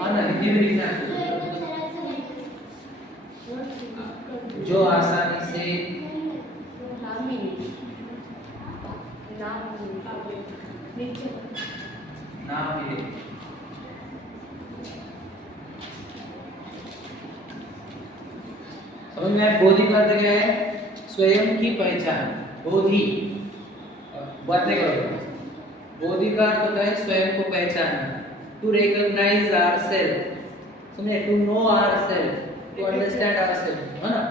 हाँ ना हिंदी में लिखना जो आसानी से ना मिले, समझ में आया? बोधि का अर्थ क्या है? स्वयं की पहचान, बोधि बात नहीं करो, बोधि का अर्थ होता है स्वयं को पहचानना, टू रिकॉग्नाइज आवरसेल्फ, समझे? To know ourselves, to understand ourselves, है ना?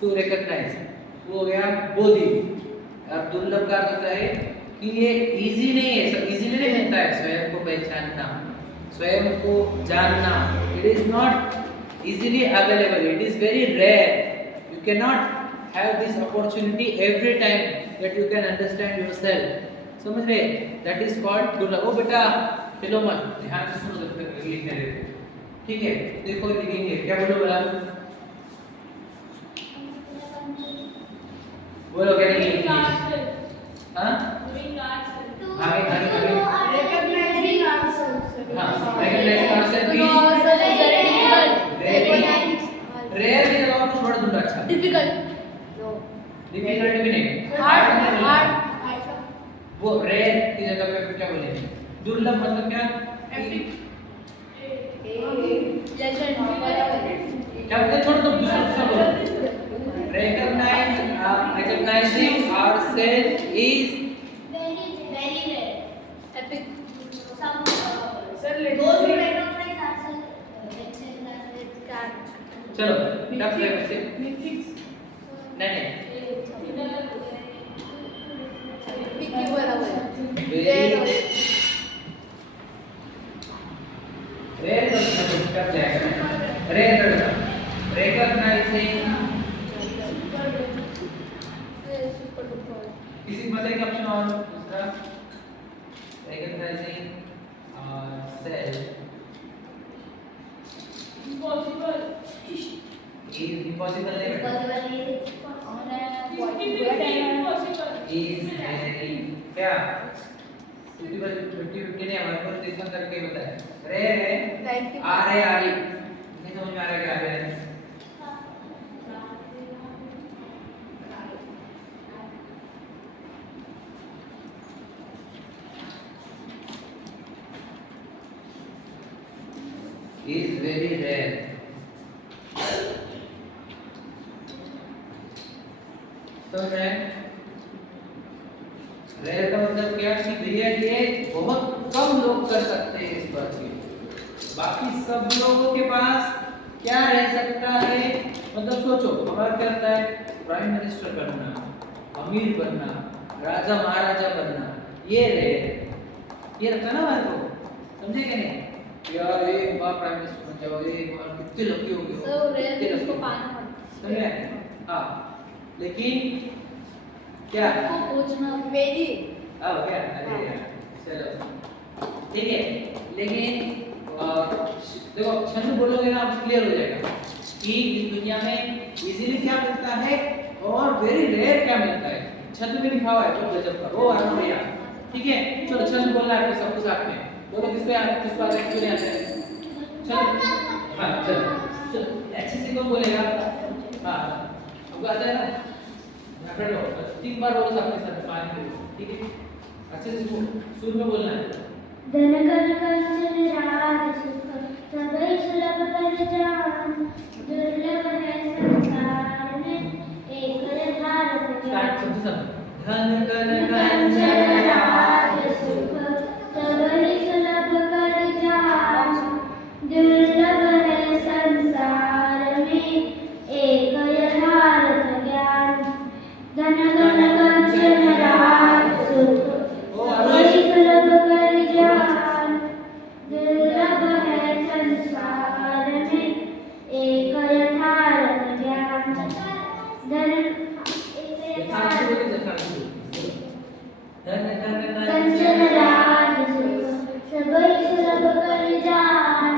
टू रिकॉग्नाइज वो हो गया बोधि। अब दुर्लभ का अर्थ होता है कि ये इजी नहीं है, सब इजीली नहीं मिलता है स्वयं को पहचानना, स्वयं को जानना, it is not easily available, it is very rare, you cannot have this opportunity every time that you can understand yourself, समझ रहे? that is called दुर्लभ। ओ बेटा चलो मत ध्यान से सुनो जब तक लिखने देते, ठीक है? देखो लिखेंगे क्या, बोलो बोला बोलो क्या लिखेंगे? हाँ आगे आगे आगे recognizing ourselves, हाँ recognizing ourselves is रेयर की जगह कुछ बड़ा दूंगा, अच्छा difficult डिफिकल्ट भी नहीं, hard वो रेयर की जगह पे क्या बोलेंगे? दुर्लभ मतलब क्या? क्या बोलते हैं? छोड़ दो, दूसरा बोलो। recognizing ourselves is very rare, epic, some Sir, those who recognize ourselves can चलो टफ है वैसे नहीं पिकी बराबर रेयर रेयर तो टफ जाएगा, रेयर रिकॉग्नाइजिंग किसी मतलब का ऑप्शन और दूसरा recognising self impossible. is impossible नहीं बेटा, possible Impossible. 50-50 ने हमारे को इतना करके बताया रे रे 90 आ रे आ रही नहीं समझ में आ रहा क्या आ रहा है is very rare तो है रेयर का मतलब क्या कि भैया ये बहुत कम लोग कर सकते हैं इस बात की बाकी सब लोगों के पास क्या रह सकता है मतलब सोचो हमारा क्या होता है प्राइम मिनिस्टर बनना अमीर बनना राजा महाराजा बनना ये रेयर ये रखा ना हमारे को समझे कि नहीं यार एक बार प्राइम मिनिस्टर बन जाओ एक बार कितने लकी होंगे सो रेयर उसको पाना पड़ता समझे हाँ लेकिन क्या है पूछना वेरी अब क्या अरे यार चलो ठीक है लेकिन देखो छंद बोलोगे ना अब क्लियर हो जाएगा कि इस दुनिया में इजीली क्या मिलता है और वेरी रेयर क्या मिलता है छंद में लिखा हुआ है तो गजब का ओ आराम भैया ठीक है चलो छंद बोलना है आपको सब कुछ साथ में बोलो किस पे क्यों नहीं आते हैं चलो हाँ चलो अच्छे से कौन बोलेगा हाँ आपको आता है ना पकड़ लो 3 बार बोलो सबके साथ पानी में ठीक है अच्छे से सुर में बोलना है धन कर कंचन राज सुख सबई सुलभ कर जान दुर्लभ है संसार में एक यथार्थ स्टार्ट ज्ञान सब धन कर कंचन राज सुख सबई सुलभ कर जान दुर्लभ है संसार में एक यथार्थ ज्ञान धन गण कंचन राज सुख सबई सुलभ कर जान दुर्लभ है संसार में एक यथार्थ ज्ञान धन कंचन राज सुख सबई सुलभ कर जान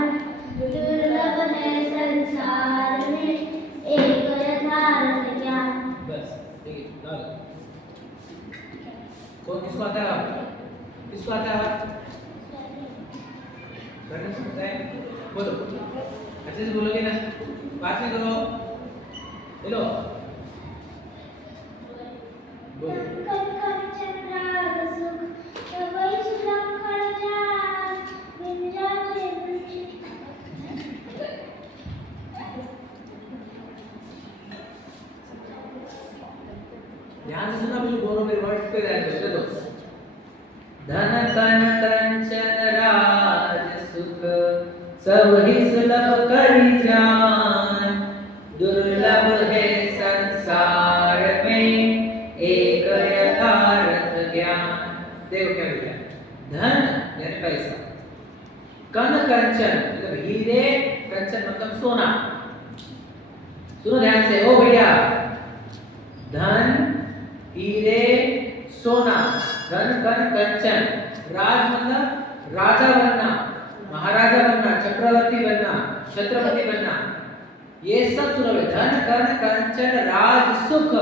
दुर्लभ है संसार में एक यथार्थ ज्ञान बस ठीक है डालो कौन किसको आता है किसको आता है करने सकता है बोलो अच्छे से बोलोगे ना बात नहीं करो बोलो बोलो कंचन राज सुख सबई सुलभ कर जान विंध्याचल ध्यान से सुना मुझे बोलो मेरे वर्ड पे ध्यान दो चलो धन कन कंचन राज सुख सब ही सुलभ कर जान दुर्लभ है संसार में एक यथार्थ ज्ञान देखो क्या लिखा है धन यानी पैसा कन कंचन मतलब हीरे कंचन मतलब सोना सुनो ध्यान से ओ भैया धन हीरे सोना धन कन कंचन राज मतलब राजा बनना महाराजा बनना चक्रवर्ती बनना छत्रपति बनना ये सब सुनो धन कन कंचन राज सुख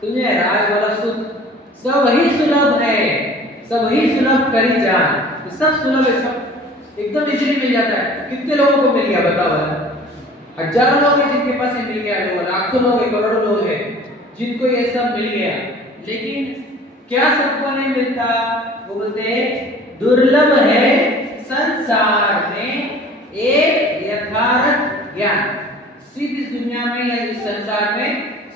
तुम्हें राज वाला सुख सब ही सुलभ है सब ही सुलभ करी जान तो सब सुलभ है सब एकदम इजीली मिल जाता है कितने लोगों को मिल गया बताओ हजारों लोग हैं जिनके पास ये मिल गया लोग लाखों लोग हैं करोड़ों लोग हैं जिनको ये सब मिल गया लेकिन क्या सबको नहीं मिलता वो बोलते हैं दुर्लभ है संसार में एक यथार्थ ज्ञान सिर्फ इस दुनिया में या इस संसार में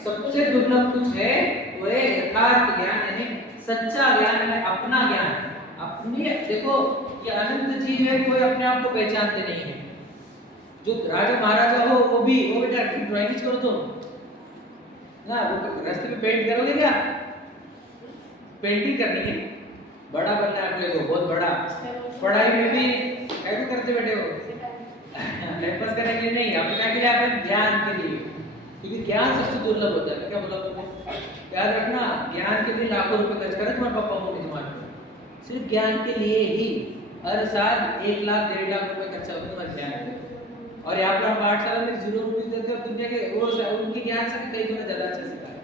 सबसे दुर्लभ कुछ है वो है यथार्थ ज्ञान यानी सच्चा ज्ञान यानी अपना ज्ञान अपनी देखो ये अनंत जीव है कोई अपने आप को पहचानते नहीं है जो राजा महाराजा हो वो बेटा ड्राइंग करो तो ना वो रास्ते पे पेंट करोगे क्या पेंटिंग करनी है बड़ा बनना है अपने को बहुत बड़ा पढ़ाई में भी ऐसे करते बैठे हो टाइम पास करने के लिए नहीं आप क्या के लिए आप ज्ञान के लिए क्योंकि ज्ञान सबसे दुर्लभ होता है क्या बोला तुमने याद रखना ज्ञान के लिए लाखों रुपए खर्च करे तुम्हारे पापा मम्मी तुम्हारे पे सिर्फ ज्ञान के लिए ही हर साल 1 लाख 1.5 लाख रुपए खर्चा होता है तुम्हारे ज्ञान पे और यहाँ पर हम पाठशाला में 0 रुपीज देते हैं दुनिया के रोज उनके ज्ञान से कई गुना ज्यादा अच्छा सिखा है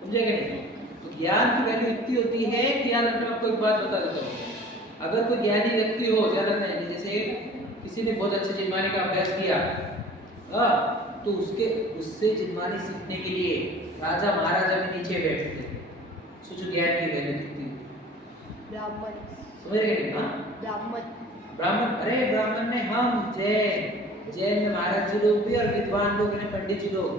समझे कि नहीं तो ज्ञान की वैल्यू इतनी होती है कि यार मैं आपको एक बात बता देता हूँ, अगर कोई ज्ञानी व्यक्ति हो, ज्यादा नहीं, जैसे किसी ने बहुत अच्छे जिनमानी का अभ्यास किया, तो उससे जिनमानी सीखने के लिए राजा महाराजा भी नीचे बैठते थे। सोचो ज्ञान की वैल्यू कितनी। ब्राह्मण समझ गए? हाँ, ब्राह्मण, अरे ब्राह्मण में हम जैन में महाराज जी लोग भी और विद्वान लोग यानी पंडित जी लोग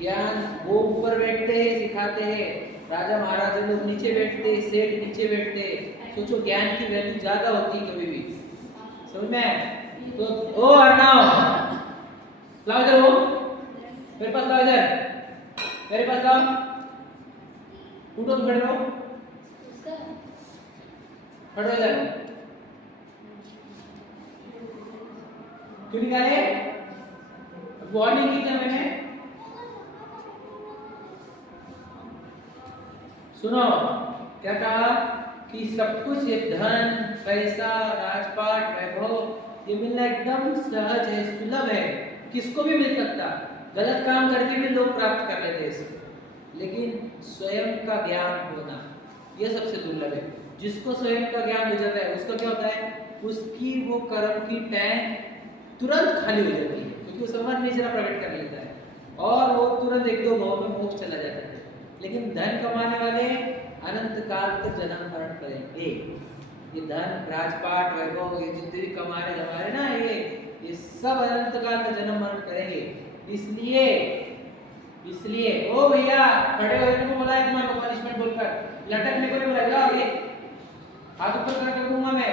ज्ञान वो ऊपर बैठते हैं सिखाते हैं, राजा महाराजा लोग नीचे बैठते, सेठ नीचे बैठते। सोचो ज्ञान की वैल्यू ज्यादा होती है कभी भी। समझ में? तो ओ अर्णव, लाओ इधर, वो मेरे पास लाओ, इधर मेरे पास लाओ, उठो, तुम खड़े रहो, खड़े इधर। क्यों निकाले? वार्निंग की क्या मैंने? सुनो क्या कहा कि सब कुछ ये धन पैसा राजपाट वैभव ये मिलना एकदम सहज है, सुलभ है, किसको भी मिल सकता। गलत काम करके भी लोग प्राप्त कर लेते हैं इसको, लेकिन स्वयं का ज्ञान होना ये सबसे दुर्लभ है। जिसको स्वयं का ज्ञान हो जाता है उसका क्या होता है, उसकी वो कर्म की टैंक तुरंत खाली हो जाती है, क्योंकि वो समझ नहीं जरा प्रकट कर लेता है और वो तुरंत एक दो भाव में मोक्ष चला जाता है। लेकिन धन कमाने वाले अनंत काल तक जन्म मरण करेंगे। ये धन राजपाट वैभव ये जितने भी कमा रहे हमारे ना, ये सब अनंत काल में जन्म मरण करेंगे। इसलिए ओ भैया खड़े होने को बोला है तुम्हारे पनिशमेंट बोलकर, लटकने को नहीं बोला, ये हाथ ऊपर कर दूंगा मैं।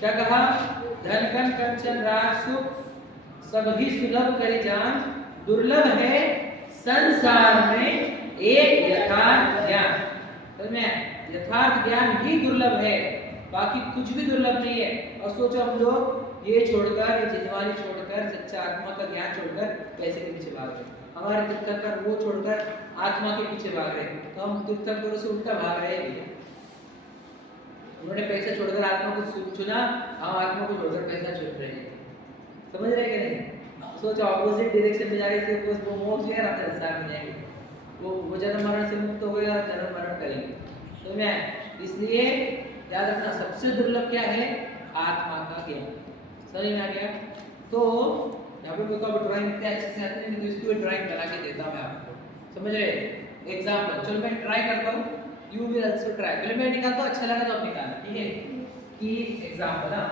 क्या कहा? धन कन कंचन राज सुख सभी सुलभ करे जान, दुर्लभ है संसार में एक यथार्थ ज्ञान। समझ में? यथार्थ ज्ञान ही दुर्लभ है, बाकी कुछ भी दुर्लभ नहीं है। और सोचो हम लोग ये छोड़कर, ये जिनवानी छोड़कर, सच्चा आत्मा का ज्ञान छोड़कर पैसे के पीछे भाग रहे, हमारे तीर्थंकर वो छोड़कर आत्मा के पीछे भाग रहे, तो हम तीर्थंकरों से उल्टा भाग रहे हैं। उन्होंने पैसा छोड़कर आत्मा को चुना, हम आत्मा को छोड़कर पैसा चुन रहे हैं। समझ रहे कि नहीं? सोचो ऑपोजिट डायरेक्शन में जा रहे थे, वो मोक्ष है, अपने संसार में जाएंगे, वो जन्म मरण से मुक्त हो गए और जन्म मरण करेंगे। तो मैं इसलिए याद रखना सबसे दुर्लभ क्या है? आत्मा का ज्ञान। समझ में आ गया? तो यहाँ पे मेरे को ड्राइंग इतने अच्छे से आती है, तो इसकी ड्राइंग बना के देता मैं आपको। समझ रहे? एग्जाम्पल, चलो मैं ट्राई करता हूँ, यू विल आल्सो ट्राई। पहले मैं निकालता हूँ, अच्छा लगा तो आप निकालना, ठीक है? कि एग्जाम्पल, हाँ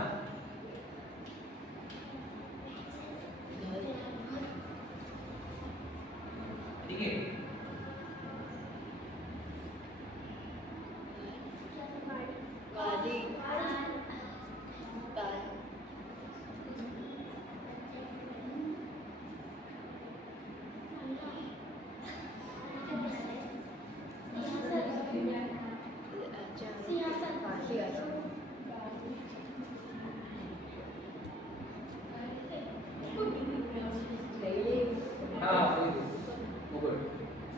ठीक है।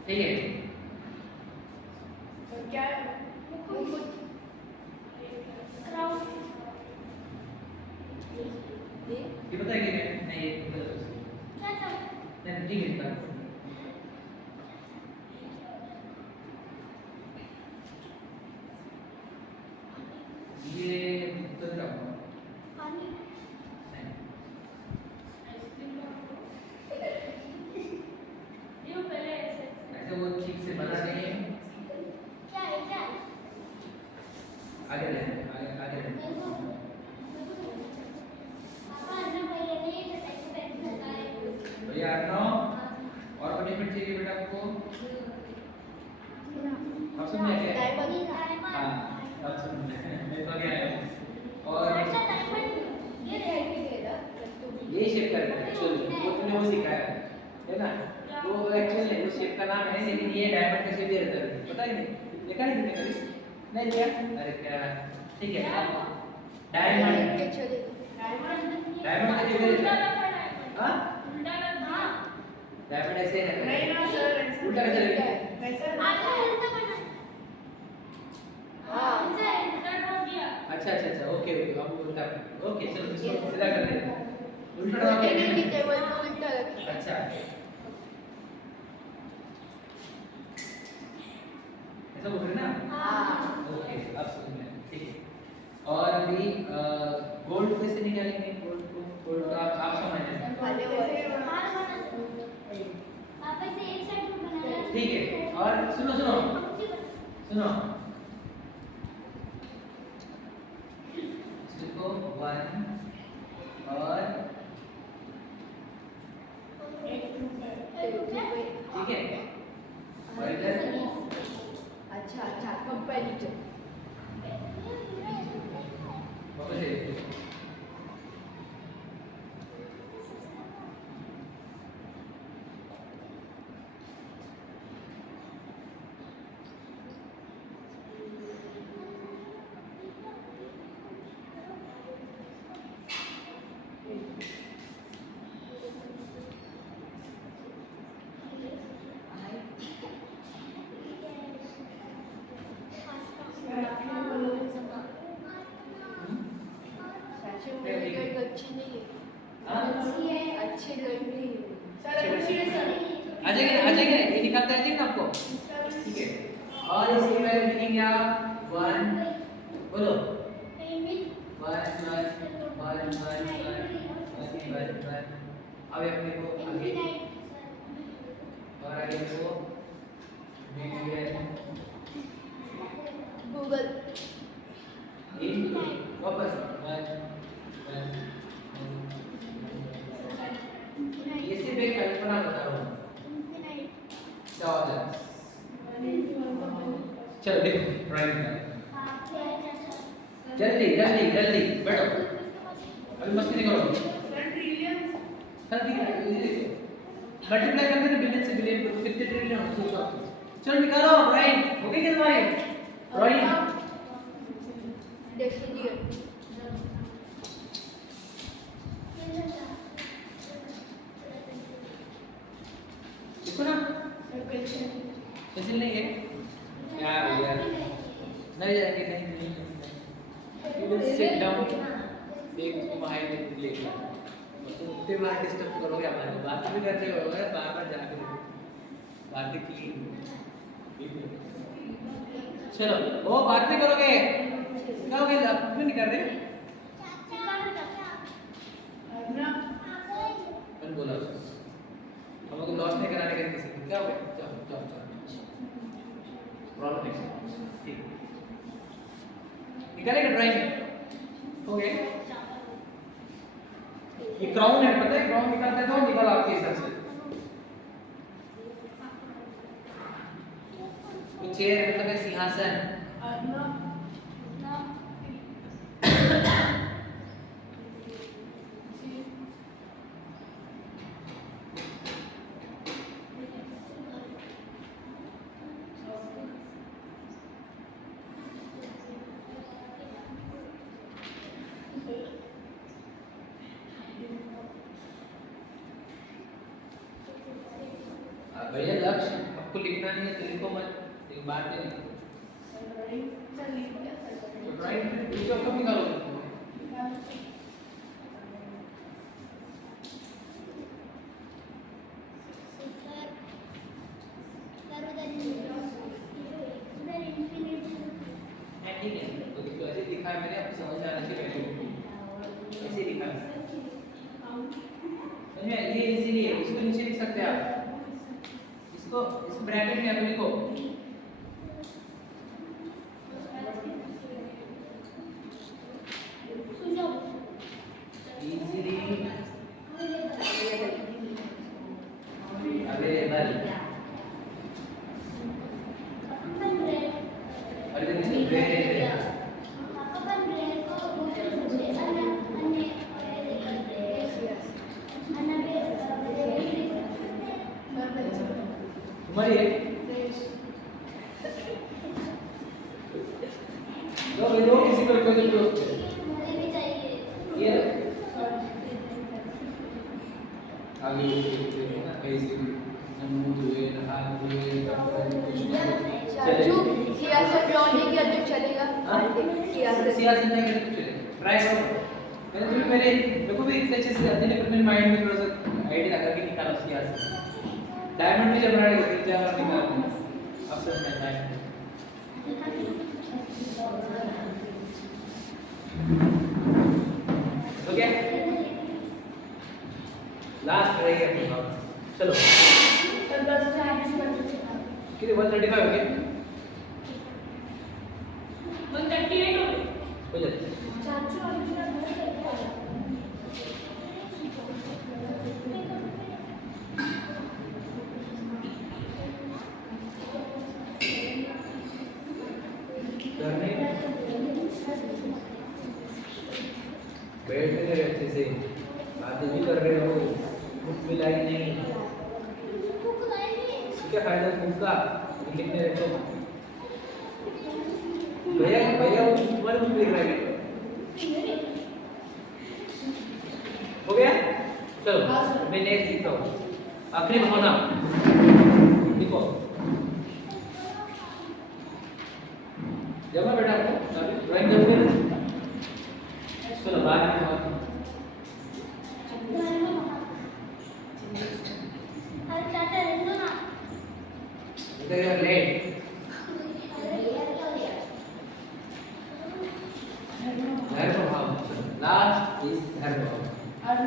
ठीक है, क्या ये बताएंगे नहीं, ये नहीं, ठीक है। ये उत्तर का नहीं, ऐसे वो ठीक से बना नहीं है। आगे ले, आगे ले। भैया और पनिशमेंट चाहिए बेटा आपको? आप समझ गए? हाँ, आप समझ गए। मेरे को क्या है? और ये शेप का एक्चुअली वो तुमने वो सिखाया है ना, वो एक्चुअली वो शेप का नाम है, लेकिन ये डायमंड का शेप दे रहता है, पता ही नहीं, देखा नहीं तुमने कभी? नहीं लिया? अरे क्या, ठीक है। डायमंड का शेप देता है। हाँ, डायमंड ऐसे है नहीं ना सर, उल्टा कैसे लगेगा? अच्छा अच्छा अच्छा, ओके ओके, आप उल्टा, ओके चलो इसको सीधा कर देते हैं, उल्टा रखा है। अच्छा और अभी गोल्ड कैसे निकालेंगे? गोल्ड का आप समझ लें। आप ऐसे एक साइड में बनाना। ठीक है, और सुनो सुनो सुनो, देखो 1 और ठीक है, और इधर अच्छा अच्छा कंपैरिजन वापस से अच्छी नहीं है हाँ? अच्छी लग नहीं है सर अच्छी है सर आ जाएंगे ये निकालते हैं ठीक है आपको, ठीक है। और इसकी वैल्यू लिखेंगे आप 1, बोलो 1 अब अपने को आगे और आगे को गूगल वापस 1 ये सिर्फ एक कल्पना बता रहा हूँ। क्या होता है? चलो देखो ड्राइंग करो, जल्दी जल्दी जल्दी बैठो, अभी मस्ती नहीं करो। सर ट्रिलियन सर ठीक है, मल्टीप्लाई करते हैं बिलियन से बिलियन को, कितने ट्रिलियन हो सोचो आप। चलो निकालो ड्राइंग, ओके क्या तुम्हारी ड्राइंग? देख लीजिए देखो ना पेंसिल नहीं है यार भैया, नहीं जाएंगे, नहीं यू विल सिट डाउन, देख तुम्हारे लेके तुम उतने बार डिस्टर्ब करोगे हमारे को, बात भी करते हो बार बार जाके बातें की। चलो वो बात नहीं करोगे, क्या हो गया आप क्यों नहीं कर रहे? कौन बोला हमको लॉस नहीं कराने का किसी को, क्या हो गया? जाओ जाओ जाओ, प्रॉब्लम है ठीक निकालेगा ड्राइंग हो गया। ये क्राउन है, पता है क्राउन निकालते हैं तो निकाल आपके हिसाब से। तो चेयर मतलब है सिंहासन, भैया लक्ष्य आपको लिखना नहीं है तो लिखो मत, एक बात है ड्राइंग वीडियो कब निकालोगे? ठीक है तो ऐसे लिखा है मैंने, आपको समझ आना चाहिए ऐसे लिखा है समझ में, ये इसीलिए इसको नीचे लिख सकते हैं आप, इसको इस ब्रैकेट में आप लिखो इजीली अवेलेबल, तुम्हारी दो किसी को कोई दोस्त ये आगे ना कैसे नमूद हुए हाथ हुए चाचू सियासत ड्रॉ नहीं किया तो चलेगा सियासत नहीं करे तो चलेगा, ट्राई करो। मैंने तुम्हें मेरे को भी इतने अच्छे से आते नहीं, पर मेरे माइंड में थोड़ा सा आइडिया लगा के निकाला सियासत। डायमंड भी जब बनाने को 3-4 बार निकालते हैं, अब समझ में आता है। रही है अपनी भावना। चलो कितने 135 हो गए 138 हो जाते करने बैठ नहीं रहे अच्छे से बातें भी कर रहे हो बुक मिलाई नहीं क्या फायदा बुक का लिखने रखो भैया भैया तुम्हारे बुक लिख रहे हैं हो गया चलो मैं नेक्स्ट लिखता हूँ आखिरी भावना लिखो जमा बेटा ड्राइंग करोगे ना चलो बाद में बात इधर यार लेट धर्म भाव लास्ट इज धर्म भाव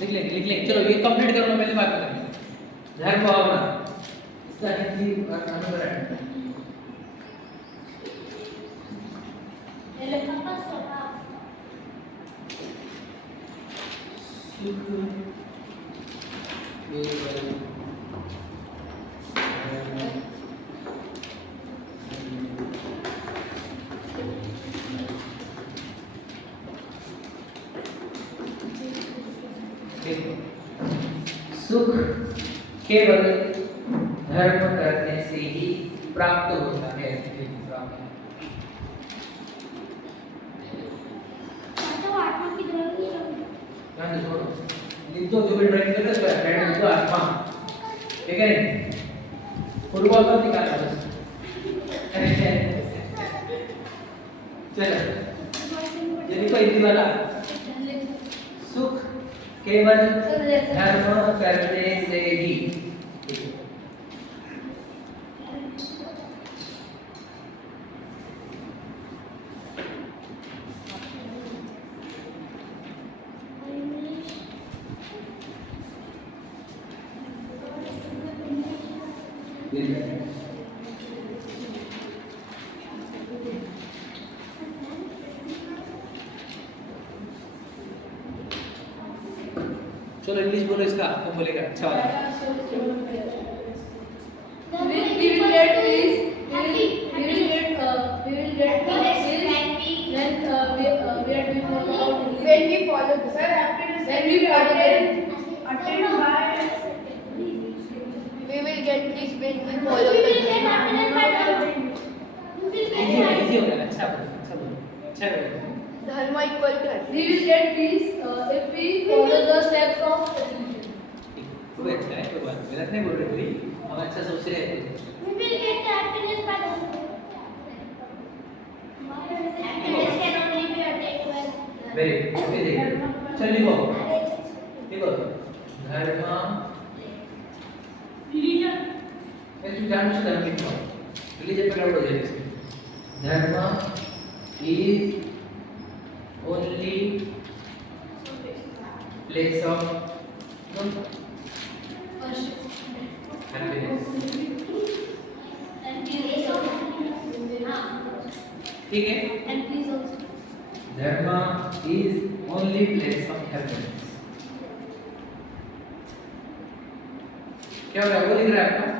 लिख लेंगे चलो ये कंप्लीट करो पहले बात करेंगे धर्म भावना इसका हिंदी अनुकरण सुख केवल सुख केवल धर्म करने से ही प्राप्त होता है लिख दो जो भी ड्राइंग कर रहे हो लिख दो आत्मा ठीक है फुटबॉल का निकालना बस चलो ये लिखो हिंदी वाला सुख केवल धर्म करने से ही चलो इंग्लिश बोलो इसका कौन बोलेगा अच्छा वाला When we follow this, when we follow it, we will get this when we follow the easy हो गया अच्छा बोलो अच्छा बोलो dharma equal to We will get peace if we follow the steps of वो अच्छा है कोई बात गलत नहीं बोल रहे कोई हम अच्छा सोच रहे हैं We will get the happiness by the happiness can only be attained by very okay देखिए चल लिखो लिखो धर्म religion. मैं तुम जान से धर्म लिखो रिलीजन पे डाउट हो जाएगा इसमें धर्म is only place of happiness ठीक है धर्म is only place of happiness क्या हो रहा है वो लिख रहा है आपका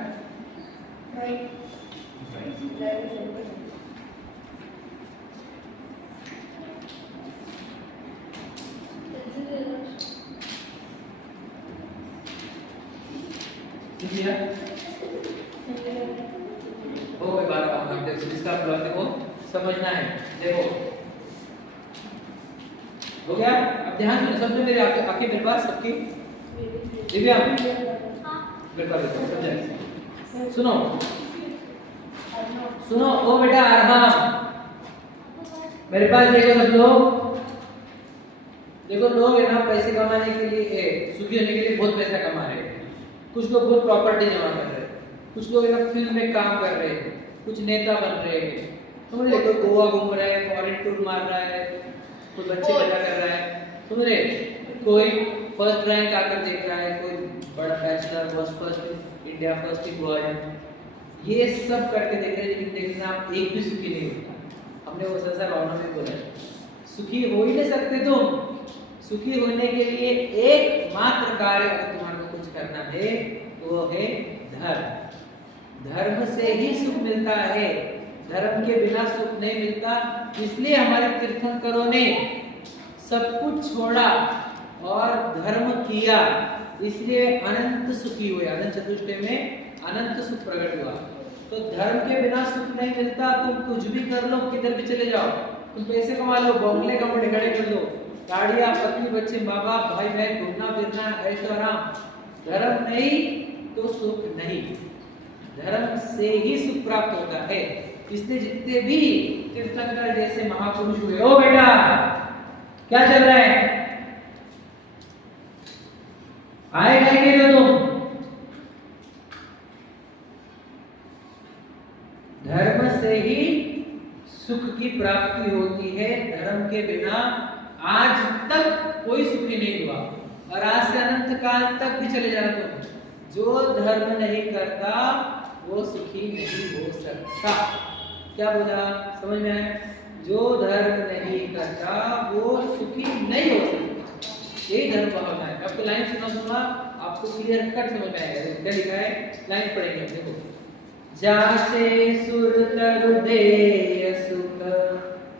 किया वो मैं बात कहूँगा देखो इसका प्लॉट देखो समझना है देखो हो गया अब ध्यान से समझो मेरे आके मेरे पास सबकी दिव्या मेरे पास समझ सुनो सुनो ओ बेटा अरहम मेरे पास देखो सब लोग देखो लोग है ना पैसे कमाने के लिए सुखी होने के लिए बहुत पैसा कमा रहे हैं कुछ लोग बहुत प्रॉपर्टी जमा कर रहे हैं कुछ लोग है ना फिल्म में काम कर रहे हैं कुछ नेता बन रहे हैं समझ रहे कोई गोवा घूम रहा है फॉरेन टूर मार रहा है कोई बच्चे पैदा कर रहा है समझ रहे कोई फर्स्ट रैंक आकर देख रहा है, कोई बड़ा bachelor was first India first in world, ये सब करके देख रहे हैं, लेकिन देखना आप एक भी सुखी नहीं होता। हमने वो संसार भावना में बोला सुखी हो ही नहीं सकते तुम। सुखी होने के लिए एकमात्र कार्य अगर तुम्हारे को कुछ करना है तो वो है धर्म। धर्म से ही सुख मिलता है, धर्म के बिना सुख नहीं मिलता। इसलिए हमारे तीर्थंकरों ने सब कुछ छोड़ा और धर्म किया, इसलिए अनंत सुखी हुए। अनंत चतुष्टय में अनंत सुख प्रकट हुआ। तो धर्म के बिना सुख नहीं मिलता। तुम कुछ भी कर लो, किधर भी चले जाओ, तुम पैसे कमा लो, बंगले कमरे खड़े कर लो, गाड़ियां, पत्नी, बच्चे, माँ बाप, भाई बहन, घूमना फिरना, ऐशो आराम। धर्म नहीं तो सुख नहीं। धर्म से ही सुख प्राप्त होता है। इसलिए जितने भी तीर्थंकर जैसे महापुरुष हुए, ओ बेटा क्या चल रहा है, आएगा कि नहीं तुम? धर्म से ही सुख की प्राप्ति होती है। धर्म के बिना आज तक कोई सुखी नहीं हुआ और आज से अनंत काल तक भी चले जाना। तुम जो धर्म नहीं करता वो सुखी नहीं हो सकता। क्या बोला, समझ में आया? जो धर्म नहीं करता वो सुखी नहीं हो सकता। यही धर्म भावना है। आपको लाइन सुना आपको क्लियर कट समझ में आएगा। क्या लिखा है, लाइन पढ़ेंगे। देखो, जाचे सुर तरु देय सुख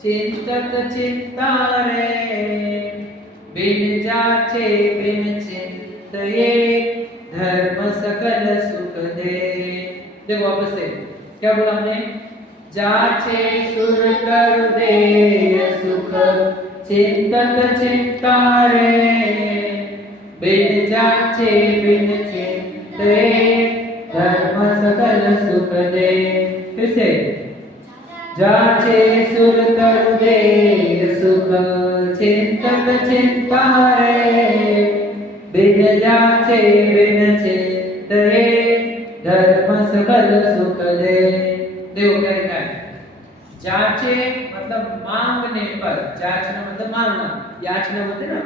चिंतत चिंता रे, बिन जाचे बिन चिंतये धर्म सकल सुख दे। देखो वापस से क्या बोला हमने, जाचे सुर तरु देय सुख चिंतत चिंता रे, बिन जाचे बिन चिंतये धर्म सकल सुख दे। फिर से, जाचे सुर तरु देय सुख चिंतत चिंता रे, बिन जाचे बिन चिंतये धर्म सकल सुख दे। देखो क्या लिखा है, जाचे मतलब मांगने पर, जाचना मतलब मांगना, याचना बोलते ना।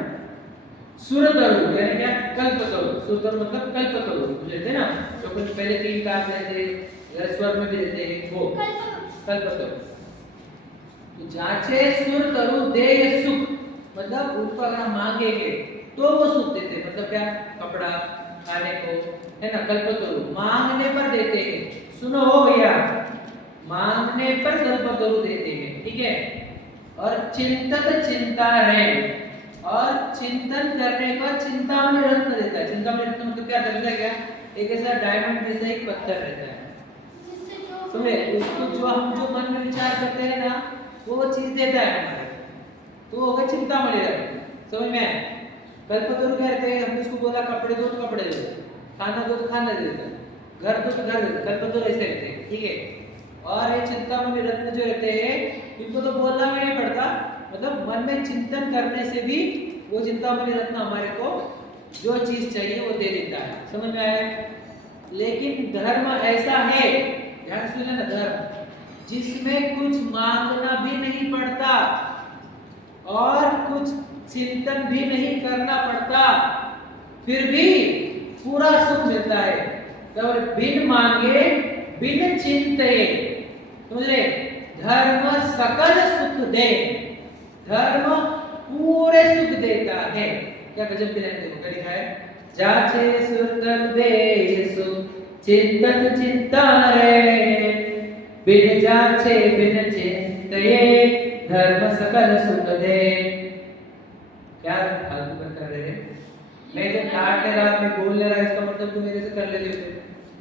सुर तरु यानी क्या, कल्प करो। सुर तरु मतलब कल्प करो, बुझे ना? जो कुछ पहले तीन काम रहते या स्वर में भी रहते हैं वो कल्प करो। तो जाचे सुर तरु देय सुख मतलब उनको अगर हम मांगेंगे तो वो सुख देते। मतलब क्या, कपड़ा, खाने को, है ना, कल्प तरु मांगने पर देते हैं। सुनो हो भैया, मांगने पर कल्प तरु देते हैं, ठीक है। और चिंतत चिंता रहे, और चिंतन करने पर चिंतामणि रत्न देता है। चिंतामणि रत्न मतलब क्या रहता है, क्या एक ऐसा डायमंड जैसा एक पत्थर रहता है, समझे? उसको जो हम जो मन में विचार करते हैं ना वो चीज देता है हमारे, तो होगा चिंतामणि रत्न। समझ में आया? कल्पतरु कहते हैं, हम इसको बोला कपड़े दो तो कपड़े दे, खाना दो तो खाना दे देता, घर दो तो घर दे देता। कल्पतरु ऐसे रहते हैं, ठीक है। और ये चिंतामणि रत्न जो रहते हैं इनको तो बोलना भी नहीं पड़ता, मतलब मन में चिंतन करने से भी वो चिंतामणि रत्न हमारे को जो चीज चाहिए वो दे देता है। समझ में आया? लेकिन धर्म ऐसा है, ध्यान सुनना ना, धर्म जिसमें कुछ मांगना भी नहीं पड़ता और कुछ चिंतन भी नहीं करना पड़ता, फिर भी पूरा सुख मिलता है। तो बिन मांगे बिन चिंते, समझ रहे? धर्म सकल सुख दे, धर्म पूरे सुख देता है। क्या गजब की लाइन देखो, क्या लिखा है, जाचे सुर तरु देय सुख चिंतत चिंता रे, बिन जाचे बिन चिंतये धर्म सकल सुख दे। क्या फालतू कर रहे हैं? मैं जब काटने रहा, मैं बोलने रहा, इसका मतलब तुम मेरे से कर लेते हो,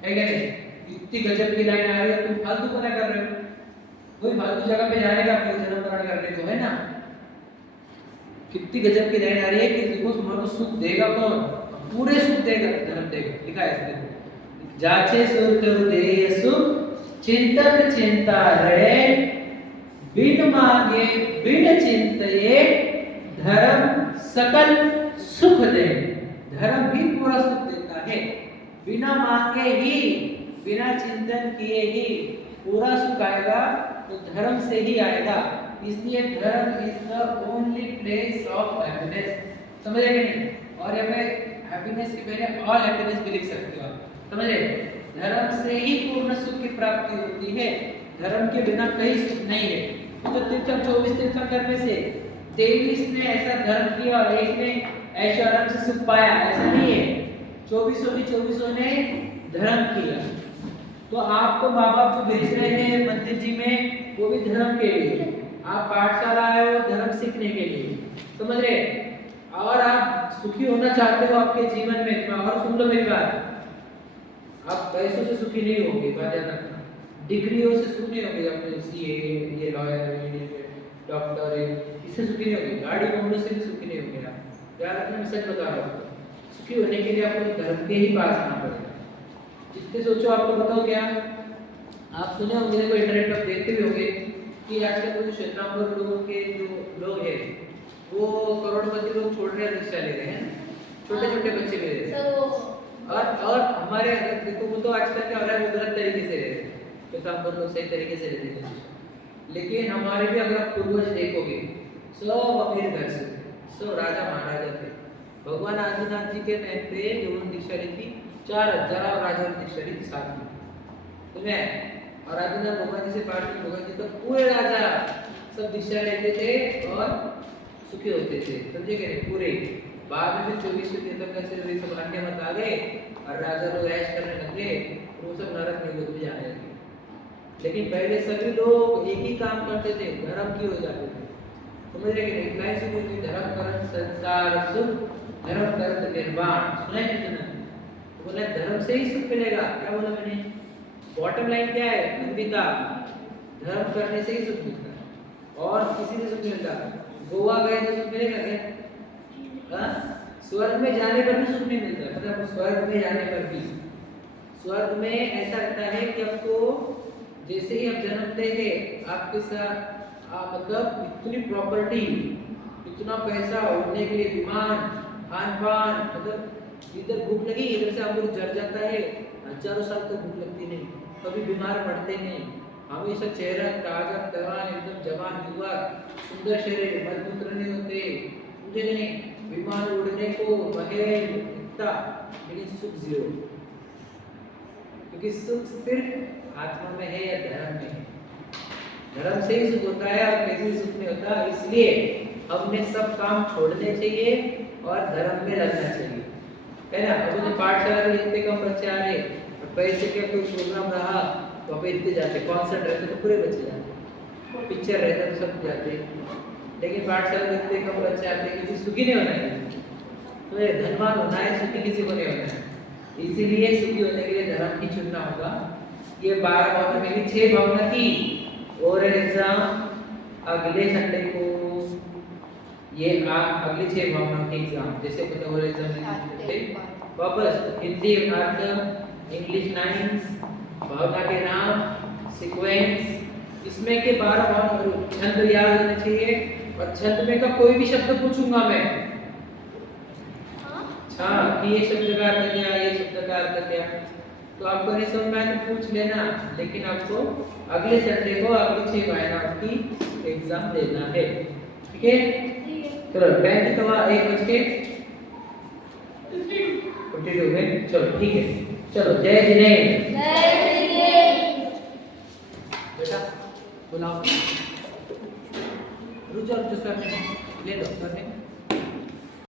है क्या नहीं? इतनी गजब की लाइन आ रही है, तुम फालतू बना कर रहे हो। कोई फालतू जगह पे जाने का अपने जन्म मरण करने को, है ना? कितनी गजब की लाइन आ रही है कि देखो तुम्हारा सुख देगा कौन? पूरे सुख देगा, धर्म देगा। लिखा है इसमें, जाचे सुर तरु देय सुख चिंतत चिंता रे, बिन मांगे बिन चिंतये धर्म सकल सुख दे। धर्म भी पूरा सुख देता है, बिना मांगे ही बिना चिंतन किए ही पूरा सुख आएगा, तो धर्म से ही आएगा। इसलिए धर्म is the only place of happiness. समझे कि नहीं? और यहाँ पे हैप्पीनेस की पहले ऑल हैप्पीनेस भी लिख सकते हो आप, समझे? धर्म से ही पूर्ण सुख की प्राप्ति होती है, धर्म के बिना कहीं सुख नहीं है। तो तीर्थंकर 24 तीर्थंकर में से 23 ने ऐसा धर्म किया और एक ने ऐशो आराम से सुख पाया, ऐसा नहीं है। 24 ने धर्म किया। तो आपको माँ बाप जो भेज रहे हैं मंदिर जी में, वो भी धर्म के लिए, आप पाठशाला आए हो धर्म सीखने के लिए, समझ रहे? और आप सुखी होना चाहते हो आपके जीवन में, और सुन लो मेरी बात, आप पैसों से सुखी नहीं होंगे, बात याद रखना। डिग्रियों से सुखी नहीं होंगे, अपने सीए, ये लॉयर, ये डॉक्टर, इससे सुखी नहीं होंगे, गाड़ी बंगलों से भी सुखी नहीं होंगे आप। याद रखना, मैं सच बता रहा हूँ। सुखी होने के लिए आपको धर्म के ही पास आना पड़ेगा। जितने सोचो आपको बताओ क्या, आप सुने होंगे, देखो इंटरनेट पर देखते भी होंगे कि आजकल जो क्षेत्रांतर लोगों के जो लोग हैं वो करोड़पति लोग छोड़ रहे हैं, रिक्शा ले रहे हैं, छोटे छोटे बच्चे भी ले रहे हैं। और हमारे अगर देखो, वो तो आजकल क्या हो रहा है, वो गलत तरीके से ले रहे हैं, क्षेत्रांतर लोग सही तरीके से लेते हैं। लेकिन हमारे भी अगर आप पूर्वज देखोगे, सब अमीर घर से, सब राजा महाराजा थे। भगवान आदिनाथ जी के टाइम पे जो उन्होंने दीक्षा ली थी, 4000 राजा दीक्षा ली थी साथ में, तुम्हें। और आदिनाथ भगवान जी से पाठ में भगवान जी तो पूरे राजा सब दीक्षा लेते थे और सुखी होते थे, समझे कि नहीं? पूरे। बाद में 24 तीर्थंकर से वे सब अन्य मत आ गए और राजा लोग ऐश करने लगे, वो सब नरक निगोद में जाने लगे। लेकिन पहले सभी लोग एक ही काम करते थे, धर्म की हो जाते थे, समझ रहे कि नहीं? लाइन से बोलते, धर्म करत संसार सुख, धर्म करत निर्वाण, सुना है नहीं सुना? बोला धर्म से ही सुख मिलेगा। क्या बोला मैंने? बॉटम लाइन क्या है अंबिका, धर्म करने से ही सुख मिलता है और किसी से सुख मिलता। गोवा गए तो सुख मिलेगा क्या? हाँ, स्वर्ग में जाने पर भी सुख नहीं मिलता। मतलब स्वर्ग में जाने पर भी, स्वर्ग में ऐसा लगता है कि आपको जैसे ही आप जन्मते हैं आपके साथ मतलब इतनी प्रॉपर्टी, इतना पैसा, उड़ने के लिए विमान, खान पान, मतलब इधर भूख लगी, इधर से आपको जर जाता है, हजारों साल तक भूख लगती नहीं, कभी बीमार पड़ते नहीं, हमेशा चेहरा ताजा तवान, एकदम जवान युवा, सुंदर शरीर, मजबूत नहीं होते, मुझे नहीं विमान उड़ने को महल इतना, लेकिन सुख जीरो। क्योंकि सुख सिर्फ आत्मा में है या धर्म में है। धर्म से ही सुख होता है और कैसे सुख नहीं होता। इसलिए हमने सब काम छोड़ने चाहिए और धर्म में लगना चाहिए, है ना? अब तो पाठशाला में इतने कम बच्चे आ रहे, पैसे का कोई प्रोग्राम रहा तो अब इतने जाते, कॉन्सर्ट रहते तो पूरे बच्चे जाते, पिक्चर रहता तो सब जाते। लेकिन पाठशाला में इतने कम बच्चे आते, किसी सुखी नहीं होना है, तो ये धनवान होना है, सुखी किसी को नहीं होना है। इसीलिए सुखी होने के लिए धर्म ही चुनना होगा। ये 12 भावना में 6 भावना की और एग्जाम अगले संडे को, ये अगले 6 भावना के एग्जाम, जैसे अपने और एग्जाम वापस हिंदी अर्थ, इंग्लिश 9, भावना के नाम, सीक्वेंस, इसमें के 12 भावना छंद याद होने चाहिए। और छंद में का कोई भी शब्द पूछूंगा मैं, हाँ, कि ये शब्द का अर्थ क्या, ये शब्द का अर्थ क्या, तो आपको नहीं समझ में आए तो पूछ लेना। लेकिन आपको अगले संडे को अगली 6 भावनाओं की एग्जाम देना है, ठीक है? चलो बैंक तो 1:52 में, चलो ठीक है, चलो जय जिनेन्द्र। बेटा बुलाओ, रुचो सर ने ले लो, सर ने